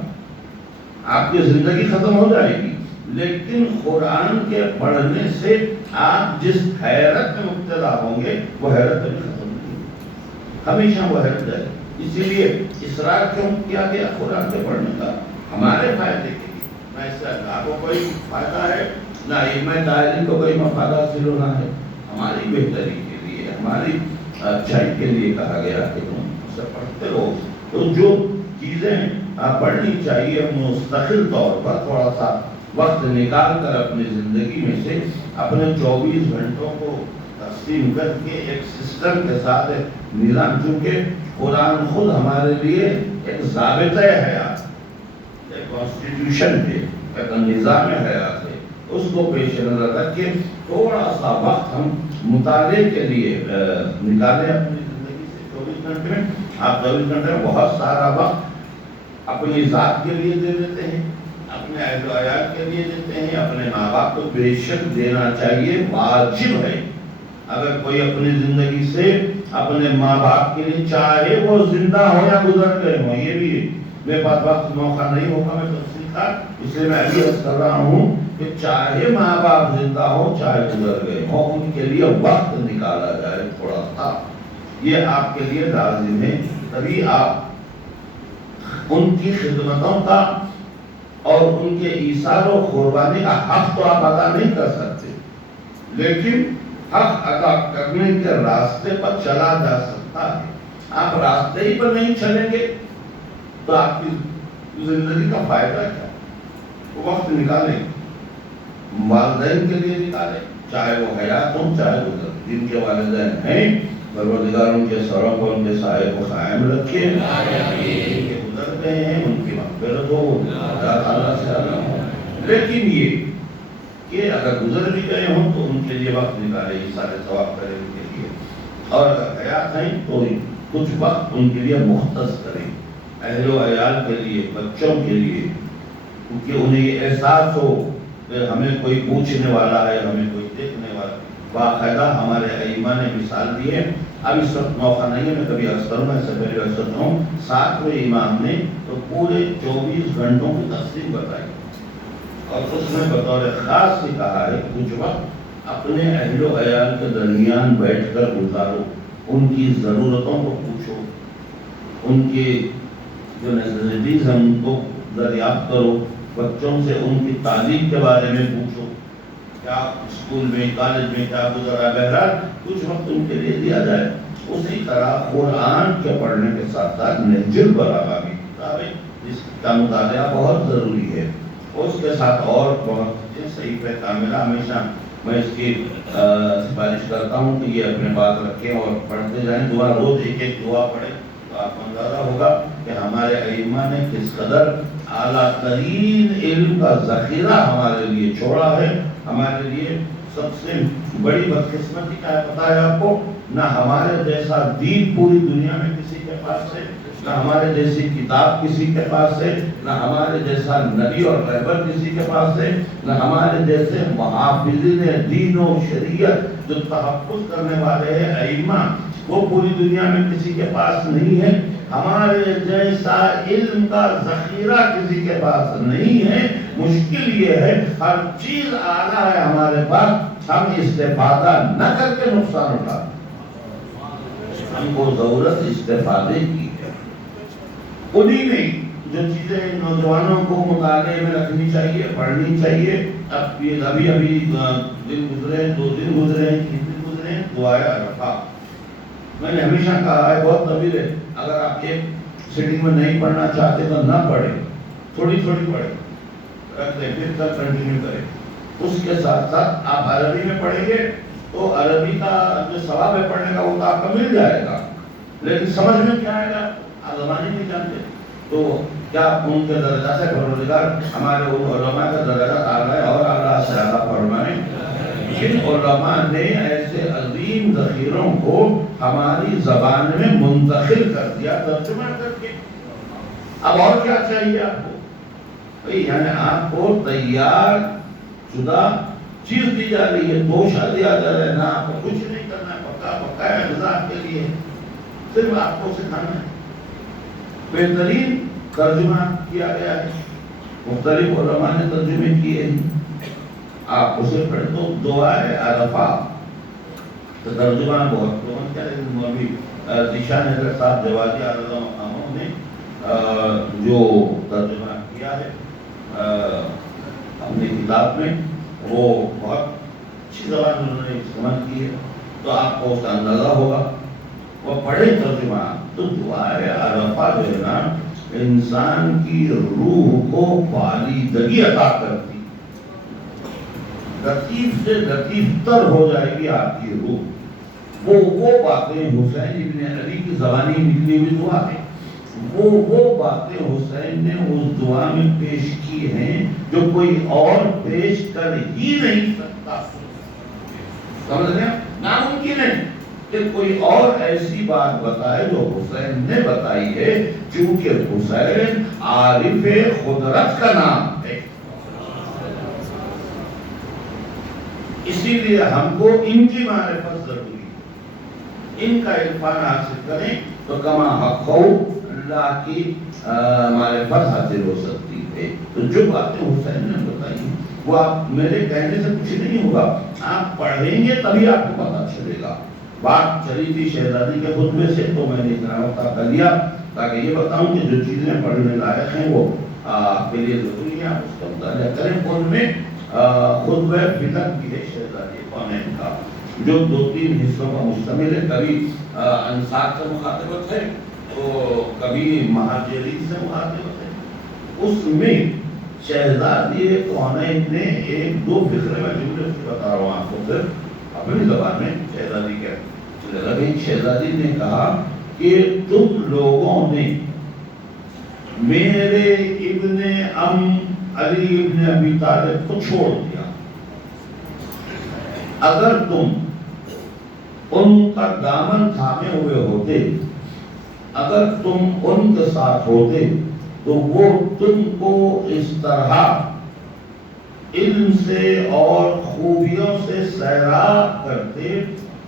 آپ کی زندگی ختم ہو جائے گی لیکن قرآن کے پڑھنے سے آپ جس حیرت میں مبتلا ہوں گے وہ حیرت کبھی ختم نہیں ہوگی، ہمیشہ وہ حیرت ہے. اسی لیے اصرار کیوں کیا گیا قرآن کے پڑھنے کا؟ ہمارے فائدے کے لیے، نہ اس سے اللہ کو کوئی فائدہ ہے نہ علم دائری کو کوئی مفاد حاصل ہونا ہے، ہماری بہتری کے لیے، ہماری اچھائی کے لیے کہا گیا کہ تم اسے پڑھتے رہو. تو جو چیزیں پڑھنی چاہیے مستقل طور پر تھوڑا سا وقت نکال کر اپنی زندگی میں سے اپنے 24 گھنٹوں کو تقسیم کر کے ایک سسٹم کے ساتھ نظام، چونکہ قرآن خود ہمارے لیے ایک ضابطۂ حیات، ایک کانسٹیٹیوشن ہے، ایک نظام حیات ہے، اس کو پیش نظر رکھ کے تھوڑا سا وقت ہم مطالعے کے لیے نکالیں اپنی زندگی سے. 24 گھنٹے میں آپ 24 گھنٹے میں بہت سارا وقت اپنی ذات کے لیے دے دیتے ہیں، اپنے اہل و عیال کے لیے دیتے ہیں، اپنے ماں باپ کو بے شک دینا چاہیے، واجب ہے. اگر کوئی اپنی زندگی سے اپنے ماں باپ کے لیے، چاہے وہ زندہ ہو یا گزر گئے ہوں، یہ بھی میرے پاس وقت موقع نہیں ہوگا میں تفصیل کا، اس لیے میں ابھی عرض کر رہا ہوں کہ چاہے ماں باپ زندہ ہو چاہے گزر گئے ہوں، ان کے لیے وقت نکالا جائے تھوڑا سا، یہ آپ کے لیے لازم ہے. تبھی آپ ان کی خدمتوں کا اور ان کے ایثار و قربانی کا حق تو آپ ادا نہیں کر سکتے، لیکن حق ادا کرنے کے راستے پر چلا جا سکتا ہے. آپ راستے ہی پر نہیں چلیں گے تو آپ کی زندگی کا فائدہ کیا؟ وقت نکالیں، والدین کے لیے نکالیں، چاہے وہ حیات ہوں چاہے گزر. جن کے والدین ہیں پروردگار ان کے سروں کو ان کے سائے کو قائم رکھے، گزر گئے ہیں ان کی مغفرت ہو، اللہ تعالیٰ سے علم ہو. لیکن یہ کہ اگر گزر بھی گئے ہوں تو ان کے لیے وقت نکالے، یہ سارے ثواب کرے ان کے لیے، اور اگر حیات ہیں تو کچھ وقت ان کے لیے مختص کریں، اہل و عیال کے لیے، بچوں کے لیے، کیونکہ انہیں یہ احساس ہو کہ ہمیں کوئی پوچھنے والا ہے، ہمیں کوئی دیکھنے والا. باقاعدہ ہمارے ائمہ نے مثال دی ہے. اب اس وقت موقع نہیں ہے، میں کبھی عرض کروں گا، اس سے پہلے عرض کرتا ہوں. 7ویں امام نے تو پورے 24 گھنٹوں کی تقسیم بتائی اور اس میں بطور خاص سے کہا ہے کہ کچھ وقت اپنے اہل و عیال کے درمیان بیٹھ کر گزارو، ان کی ضرورتوں کو پوچھو، ان کے جو نیسیسٹیز ہیں ان کو دریافت کرو، بچوں سے ان کی تعلیم کے بارے میں پوچھو، کیا اسکول میں کالج میں کیا گزرا. بہرحال کچھ وقت ان کے لیے دیا جائے. اسی طرح قرآن کے پڑھنے کے ساتھ ساتھ نہج البلاغہ کی کتاب ہے جس کا مطالعہ بہت ضروری ہے. اس کے ساتھ اور بہت صحیفہ کاملہ، ہمیشہ میں اس کی سفارش کرتا ہوں کہ یہ اپنے پاس رکھیں اور پڑھتے جائیں. دعا روز ایک ایک دعا پڑھیں تو آپ کو اندازہ ہوگا کہ ہمارے ائمہ نے کس قدر اعلیٰ ترین علم کا ذخیرہ ہمارے لیے چھوڑا ہے. ہمارے لیے سب سے بڑی بدقسمتی کیا ہے پتہ ہے آپ کو؟ نہ ہمارے جیسا دین پوری دنیا میں کسی کے پاس ہے، نہ ہمارے جیسی کتاب کسی کے پاس ہے، نہ ہمارے جیسا نبی اور رہبر کسی کے پاس ہے، نہ ہمارے جیسے محافظین دین و شریعت جو تحفظ کرنے والے ہیں ائمہ، وہ پوری دنیا میں کسی کے پاس نہیں ہے. ہمارے جیسا علم کا ذخیرہ کسی کے پاس نہیں ہے. مشکل یہ ہے ہر چیز اعلیٰ ہے ہمارے پاس، ہم استفادہ نہ کر کے نقصان اٹھاتے. ہم کو ضرورت استفادے کی ہے. انہی نہیں جو چیزیں نوجوانوں کو مطالعے میں رکھنی چاہیے، پڑھنی چاہیے. اب یہ ابھی دن گزرے، 2 دن گزرے، 3 دن گزرے، دعائے عرفہ. میں نے ہمیشہ کہا ہے، بہت طویل ہے، اگر آپ ایک سٹنگ میں نہیں پڑھنا چاہتے تو نہ پڑھیں، تھوڑی تھوڑی پڑھیں، رکھ دیں، پھر تک کنٹینیو کریں. اس کے ساتھ ساتھ آپ عربی میں پڑھیں گے تو عربی کا جو ثواب ہے پڑھنے کا وہ تو آپ کو مل جائے گا، لیکن سمجھ میں کیا آئے گا آپ زبان ہی نہیں جانتے. تو کیا ان کے درجہ سے پروردگار ہمارے ان علماء کا درجہ اعلیٰ ہے اور اعلیٰ سے اعلیٰ فرمائیں. جن علماء نے ایسے عظیم ذخیروں کو ہماری زبان میں منتقل کر دیا ترجمہ کر کے. اب اور کیا چاہیے آپ کو؟ یعنی آپ کو تیار شدہ چیز دی جا رہی ہے، توشہ دیا جا رہا ہے، نہ آپ کو کچھ نہیں کرنا ہے، پکا پکا ہے غذا کے لیے، صرف آپ کو سکھانا ہے. بہترین ترجمہ کیا گیا ہے، مختلف علماء نے ترجمے کیے ہیں، آپ اسے پڑھیں. تو دعائے عرفہ تو ترجمہ بہت لوگوں کیا ہے، مولوی ذیشان اگر صاحب جوادی عالم نے جو ترجمہ کیا ہے اپنی کتاب میں، وہ بہت اچھی زبان انہوں نے استعمال کی ہے، تو آپ کو اس کا اندازہ ہوگا. وہ پڑھے ترجمہ تو دعائے عرفہ جو ہے نا انسان کی روح کو پالیدگی عطا کرتی، لطیف سے لطیف تر ہو جائے گی آپ کی روح. وہ باتیں حسین ابن علی کی زبانی نکلی ہوئی دعا ہے، وہ باتیں حسین نے اس دعا میں پیش کی ہیں جو کوئی اور پیش کر ہی نہیں سکتا. سمجھ رہے ہیں؟ ناممکن ہے کہ کوئی اور ایسی بات بتائے جو حسین نے بتائی ہے، کیونکہ حسین عارف قدرت کا نام ہے. اسی لیے ہم کو ان کی معرفت ضروری ہے، ان کا عرفان حاصل کریں تو کما حق ہو اللہ کی معرفت حاصل ہو سکتی ہے. تو جو باتیں حسین نے بتائی وہ آپ میرے کہنے سے کچھ نہیں ہوگا، آپ پڑھیں گے تبھی آپ کو پتہ چلے گا. بات چلی تھی شہزادی کے خطبے سے تو میں نے اتنا وقت کر لیا تاکہ یہ بتاؤں کہ جو چیزیں پڑھنے لائق ہیں وہ آپ کے لیے ضروری ہیں، اس کا مطالعہ کریں. ان میں خطبہ فطر بھی ہے شہزادی کونین کا، جو 2-3 حصوں کا مشتمل ہے. کبھی انصار سے مخاطبت ہے تو کبھی مہاجرین سے مخاطبت ہے. اس میں شہزادی کونین نے 1-2 فقرے میں جملے سے بتا رہا ہوں آپ کو صرف اپنی زبان میں. شہزادی کیا شہزادی نے کہا کہ تم لوگوں نے میرے ابن علی ابن ابی طالب کو چھوڑ دیا. اگر تم ان کا دامن تھامے ہوئے ہوتے، اگر تم ان کے ساتھ ہوتے تو وہ تم کو اس طرح علم سے اور خوبیوں سے سیراب کرتے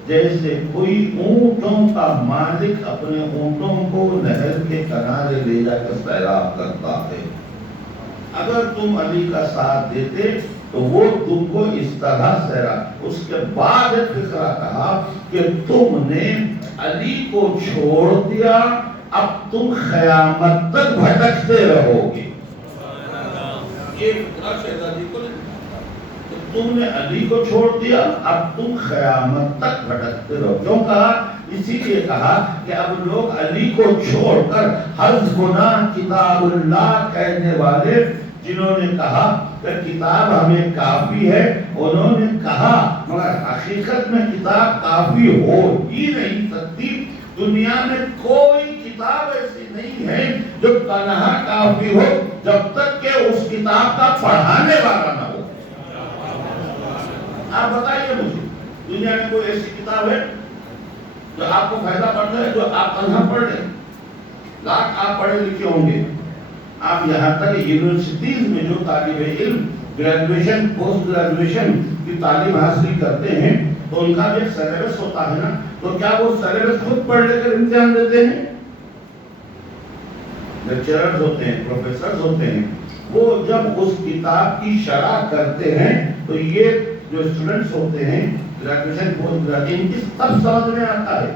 جیسے کوئی اونٹوں کا مالک اپنے اونٹوں کو نہر کے کنارے لے جا کر سیراب کرتا ہے. اگر تم علی کا ساتھ دیتے تو وہ تم کو اس طرح سیراب. اس کے بعد ایک فقرہ کہا کہ تم نے علی کو چھوڑ دیا، اب تم قیامت تک بھٹکتے رہو گے. یہ فقرہ شہزادی کو تم نے علی کو چھوڑ دیا، اب تم قیامت تک بھٹکتے رہو. کیوں کہا؟ اسی لیے کہا کہ اب لوگ علی کو چھوڑ کر حسبنا کتاب اللہ کہنے والے، جنہوں نے کہا کہ کتاب ہمیں کافی ہے، انہوں نے کہا مگر حقیقت میں کتاب کافی ہو ہی نہیں سکتی. دنیا میں کوئی کتاب ایسی نہیں ہے جو تنہا کافی ہو جب تک کہ اس کتاب کا پڑھانے والا نہ ہو. آپ بتائیے مجھے دنیا میں کوئی ایسی کتاب ہے جو آپ کو فائدہ پڑتا ہے جو آپ تنہا پڑھ لیں؟ لاکھ آپ پڑھے لکھے ہوں گے، آپ یہاں تک یونیورسٹیز میں جو طالب علم گریجویشن پوسٹ گریجویشن کی تعلیم حاصل کرتے ہیں تو ان کا بھی ایک سلیبس ہوتا ہے نا، تو کیا وہ سلیبس خود پڑھ لے کر امتحان دیتے ہیں؟ لیکچررز ہوتے ہیں، پروفیسرز ہوتے ہیں، وہ جب اس کتاب کی شرح کرتے ہیں تو یہ جو اسٹوڈنٹس ہوتے ہیں گریجویشن پوسٹ گریجویشن کی تب سمجھ میں آتا ہے،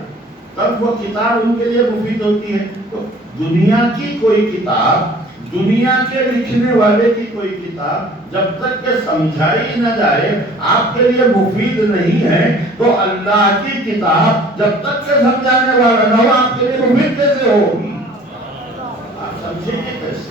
تب وہ کتاب ان کے لیے مفید ہوتی ہے. تو دنیا کی کوئی کتاب، دنیا کے لکھنے والے کی کوئی کتاب جب تک کہ سمجھائی نہ جائے آپ کے لیے مفید نہیں ہے، تو اللہ کی کتاب جب تک کہ سمجھانے والا نہ ہو آپ کے لیے مفید کیسے ہوگی؟ آپ سمجھیں گے کیسے؟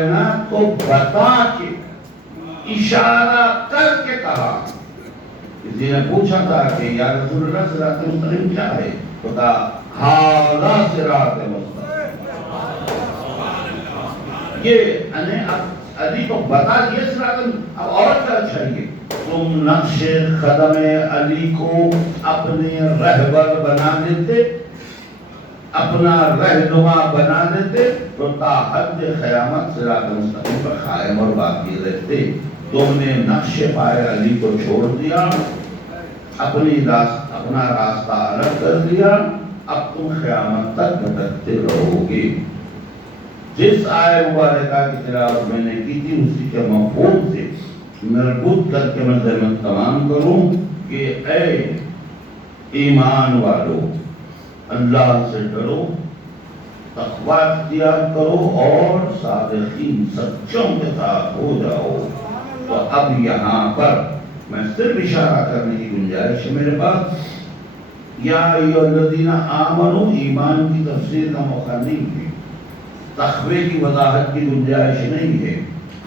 کائنات کو بتا کے اشارہ کر کے کہا. کسی نے پوچھا تھا کہ یا رسول اللہ صراط مستقیم کیا ہے؟ تو کہا ھذا صراط مستقیم. یہ علی کو بتا دیا صراط. اب اور کیا چاہیے؟ تم نقش قدم علی کو اپنے رہبر بنا دیتے، اپنا رہنما بنا دیتے تو تا حد قیامت صراط مستقیم پر قائم اور باقی رہتے. تم نے نقش پائے علی کو چھوڑ دیا، اپنا راستہ الگ کر دیا. اب تم قیامت تک بھٹکتے رہو گے. جس آئے مبارکہ کی تلاوت میں نے کی تھی اسی کے مفہوم سے مربوط کر کے میں ذہن تمام کروں کہ اے ایمان والو، اللہ سے ڈرو، تقوی اختیار کرو اور صادقین سچوں کے ساتھ ہو جاؤ. تو اب یہاں پر میں صرف اشارہ کرنے کی گنجائش ہے میرے پاس. یا ایھا الذین آمنوا، ایمان کی تفسیر کا موقع نہیں ہے، تقوی کی وضاحت کی گنجائش نہیں ہے.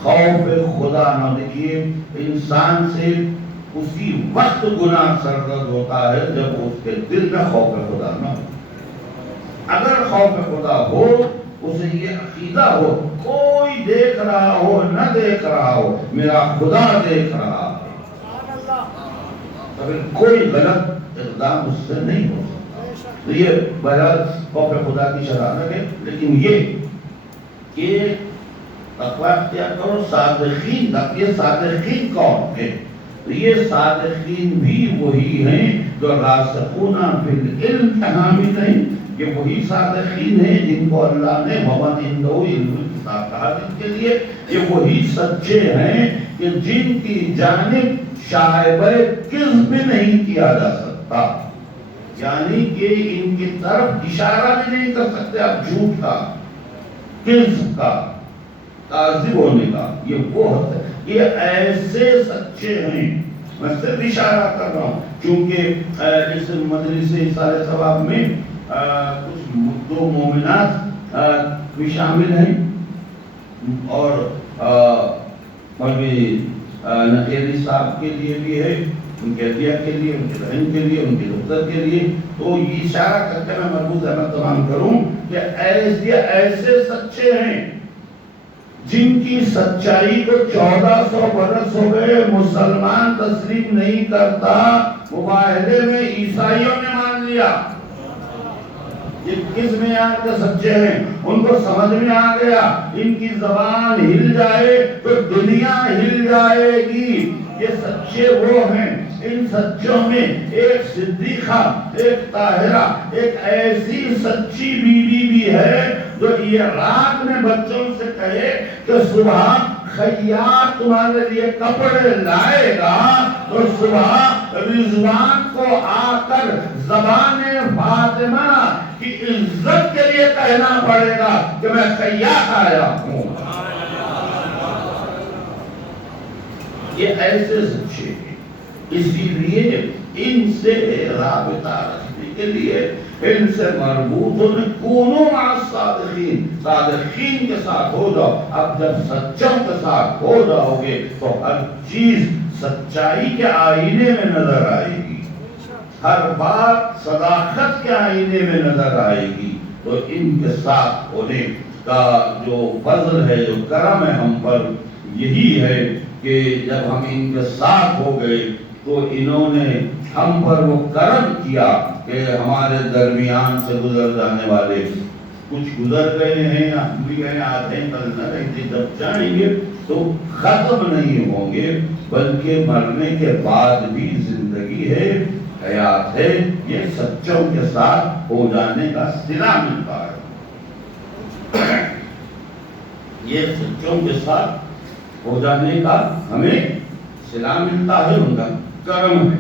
خوف خدا نہ. دیکھیے انسان سے اسی وقت گناہ سرزد ہوتا ہے جب اس کے دل میں خوف خدا نہ ہو. اگر خوف خدا ہو، اسے یہ عقیدہ ہو کوئی دیکھ رہا ہو نہ دیکھ رہا ہو میرا خدا دیکھ رہا ہے، تو پھر کوئی غلط اقدام اس سے نہیں ہو سکتا. تو یہ بہرحال خوف خدا کی شرح ہے. لیکن یہ کہ تقوی اختیار کرو، صادقین. اب یہ صادقین کون ہیں؟ تو یہ صادقین بھی وہی ہیں جو راسخون فی العلم کے حامل ہیں. یہ وہی صادقین ہیں جن کو اللہ نے ومن عنده علم الکتاب کہا. جن کے لیے یہ وہی سچے ہیں کہ جن کی جانب شائبہ کذب بھی نہیں کیا جا سکتا، یعنی کہ ان کی طرف اشارہ بھی نہیں کر سکتے آپ جھوٹ کا، کذب کا، کاذب ہونے کا. یہ وہ ہے، یہ ایسے سچے ہیں. میں صرف اشارہ کر رہا ہوں کیونکہ اس مجلس اثار ثواب میں کچھ دو مومنات بھی شامل ہیں اور مولوی نقیری صاحب کے لیے بھی ہے، ان کے عطیہ کے لیے، ان کے بہن کے لیے، ان کے دختر کے لیے. تو یہ اشارہ کر کے میں مربوط احمد تمام کروں کہ ایسے سچے ہیں جن کی سچائی کو 1400 برس ہو گئے مسلمان تسلیم نہیں کرتا. مباہلے میں عیسائیوں نے مان لیا. یہ کس معیار کے سچے ہیں؟ ان کو سمجھ میں آ گیا ان کی زبان ہل جائے تو دنیا ہل جائے گی. یہ سچے وہ ہیں. ان سچوں میں ایک صدیقہ، ایک طاہرہ، ایک ایسی سچی بیوی بھی ہے جو یہ رات میں بچوں سے کہے کہ صبح خیاط تمہارے لیے کپڑے لائے گا تو صبح رضوان کو آ کر زبان فاطمہ کی عزت کے لیے کہنا پڑے گا کہ میں خیاط آیا ہوں. یہ ایسے سچے ہیں. اسی لیے ان سے رابطہ رکھنے کے لیے ان سے مربوط ہونے کونوا مع الصادقین، صادقین کے ساتھ ہو جاؤ. اب جب سچوں کے ساتھ ہو جاؤ گے تو ہر چیز سچائی کے آئینے میں نظر آئے گی، ہر بات صداقت کے آئینے میں نظر آئے گی. تو ان کے ساتھ ہونے کا جو فضل ہے، جو کرم ہے ہم پر، یہی ہے کہ جب ہم ان کے ساتھ ہو گئے تو انہوں نے ہم پر وہ کرم کیا کہ ہمارے درمیان سے گزر جانے والے کچھ گزر گئے ہیں، ہم بھی گئے، آتے ہیں، کل نہ رہتے، جب جائیں گے تو ختم نہیں ہوں گے بلکہ مرنے کے بعد بھی زندگی ہے، حیات ہے. یہ سچوں کے ساتھ ہو جانے کا صلہ ملتا ہے. یہ سچوں کے ساتھ ہو جانے کا ہمیں صلہ ملتا ہے، ان کا کرم ہے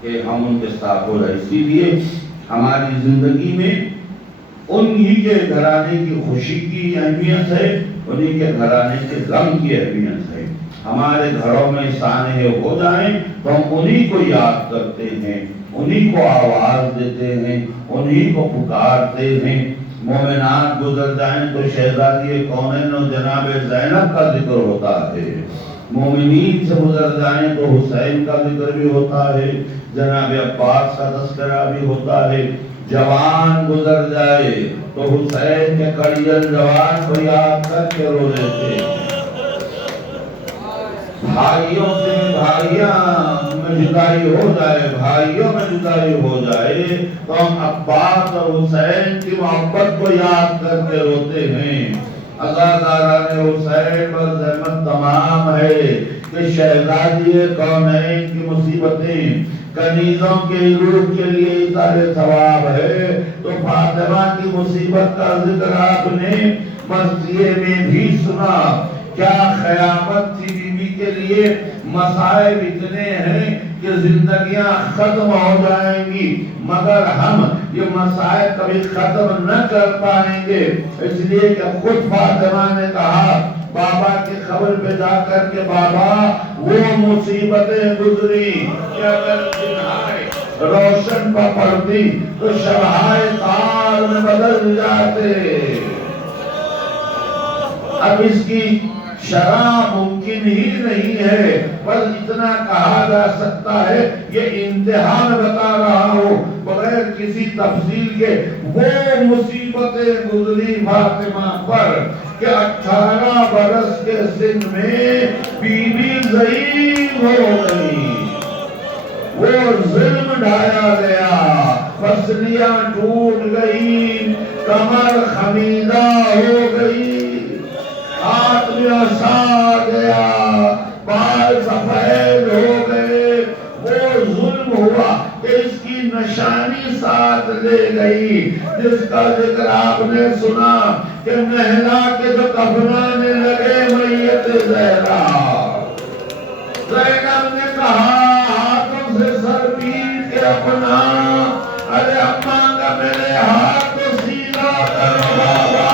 کہ ہم ان کے ساتھ ہو جائے. اسی لیے ہماری زندگی میں انہی کے گھرانے کی خوشی کی اہمیت ہے، انہی کے گھرانے کے غم کی اہمیت ہے. ہمارے گھروں میں سانحے ہو جائیں تو ہم انہی کو یاد کرتے ہیں، انہی کو آواز دیتے ہیں، انہی کو پکارتے ہیں. مومنات گزر جائیں تو شہزادی کونین و جناب زینب کا ذکر ہوتا ہے، مومنین سے گزر جائیں تو حسین کا ذکر بھی ہوتا ہے، جناب عباس کا تذکرہ بھی ہوتا ہے، جوان گزر جائے تو حسین کے کڑیل جوان کو یاد کر کے رو لیتے، بھائیوں سے بھائیاں میں جدائی ہو جائے، بھائیوں میں جدائی ہو جائے تو ہم عباس اور حسین کی محبت کو یاد کر کے روتے ہیں۔ عزاداران حسین پر زحمت تمام ہے کہ شہزادی کونین کی مصیبتیں کنیزوں کے روح کے لیے اظہار ثواب ہے، تو فاطمہ کی مصیبت کا ذکر آپ نے مسجد میں بھی سنا۔ کیا قیامت تھی بی بی کے لیے، مصائب اتنے ہیں کہ زندگیاں ختم ہو جائیں گی مگر ہم یہ مصائب کبھی ختم نہ کر پائیں گے، اس لیے کہ خود فاطمہ نے کہا بابا کی خبر پہ جا کر کے بابا وہ مصیبتیں گزری کہ اگر دنہائے روشن پہ پڑتی تو شبہائے تار میں بدل جاتے، اب اس کی شرح ممکن ہی نہیں ہے، بس اتنا کہا جا سکتا ہے، یہ امتحان بتا رہا ہوں بغیر کسی تفصیل کے، وہ مصیبتیں گزری فاطمہ پر کہ 18 برس کے سن میں بی بی ضعیف ہو گئی، وہ ظلم ڈھایا گیا، پسلیاں ٹوٹ گئی، کمر خمیدہ ہو گئی، ہاتھ میں عصا گیا، بال سفید ہو گئے، وہ ظلم ہوا کہ اس کی نشانی ساتھ لے گئی، جس کا ذکر آپ نے سنا کہ مہلا کے جو کفنانے لگے میت زہرا، زینب نے کہا ہاتھوں سے سر پیٹ کے اپنا، ارے اماں کا میرے ہاتھ کو سیدھا کرو بابا،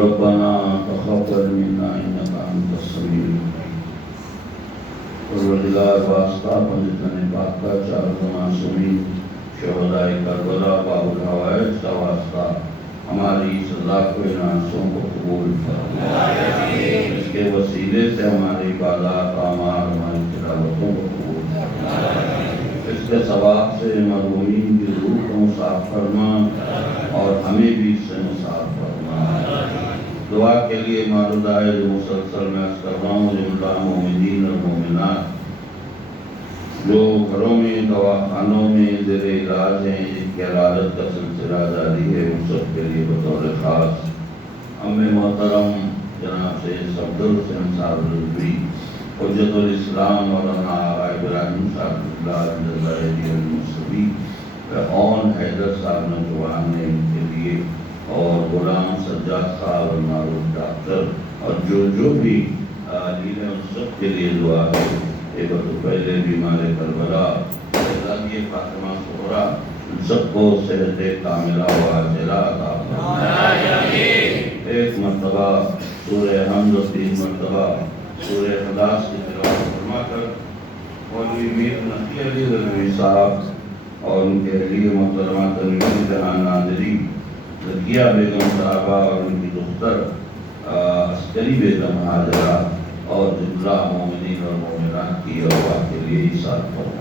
ربنا تقبل منا انك انت السميع العليم۔ پروردگار واسطہ پنجتن پاک کا چار معصومین شہدائے کربلا باب الحوائج کا واسطہ ہماری سزا کو ان آنسوں کو قبول فرما، اس کے وسیلے سے ہماری عبادات اعمال ہماری تلاوتوں کو قبول فرما، اس کے ثواب سے مرحومین کی روح کو صاف فرما اور ہمیں بھی اس سے مصاف فرما۔ دعا کے لیے معروضہ جو مسلسل میں عرض کر رہا ہوں، جملہ مومنین اور مومنات جو گھروں میں دواخانوں میں زیر علاج ہیں، جن کی علاجت کا سلسلہ جاری ہے، ان سب کے لیے بطور خاص ہمیں محترم جناب سے صفدر حسین صاحب رضوی حجت الاسلام مولانا آغا ابراہیم صاحب اللہ المصطفی اون حیدر صاحب نوجوان نے ان کے لیے، اور غلام سجاد صاحب اور معروف ڈاکٹر اور جو بھی علیل ان سب کے لیے دعا ہے۔ ایک تو پہلے بیمار کربلا شہزادی فاطمہ زہرا، ان سب کو صحت کاملہ و عاجلہ عطا فرمائے۔ ایک مرتبہ سورہ حمد و 3 مرتبہ سورہ اخلاص کی تلاوت فرما کر مولوی میر نقی علی رضوی صاحب اور ان کے لیے محترمہ تنویر جہاں ناظری، رضیہ بیگم صاحبہ اور ان کی دختر عسکری بیگم حاجرہ اور جملہ مومنین اور مومنات کی ارواح کے لیے ایثار فرمائے۔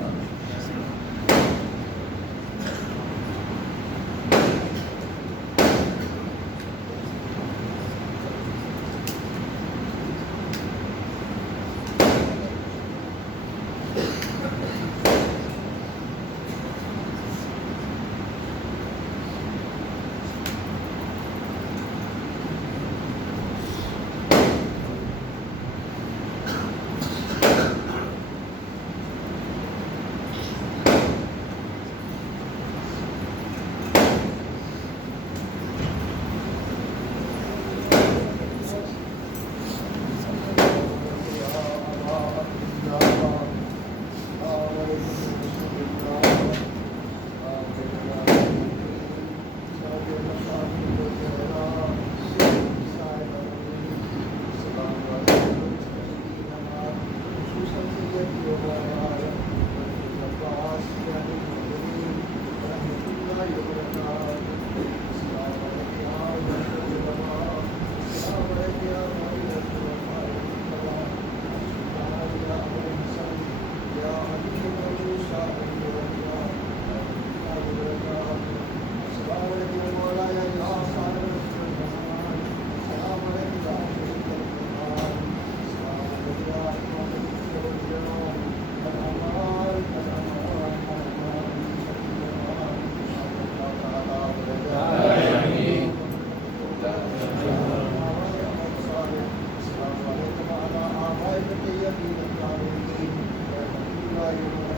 Thank you.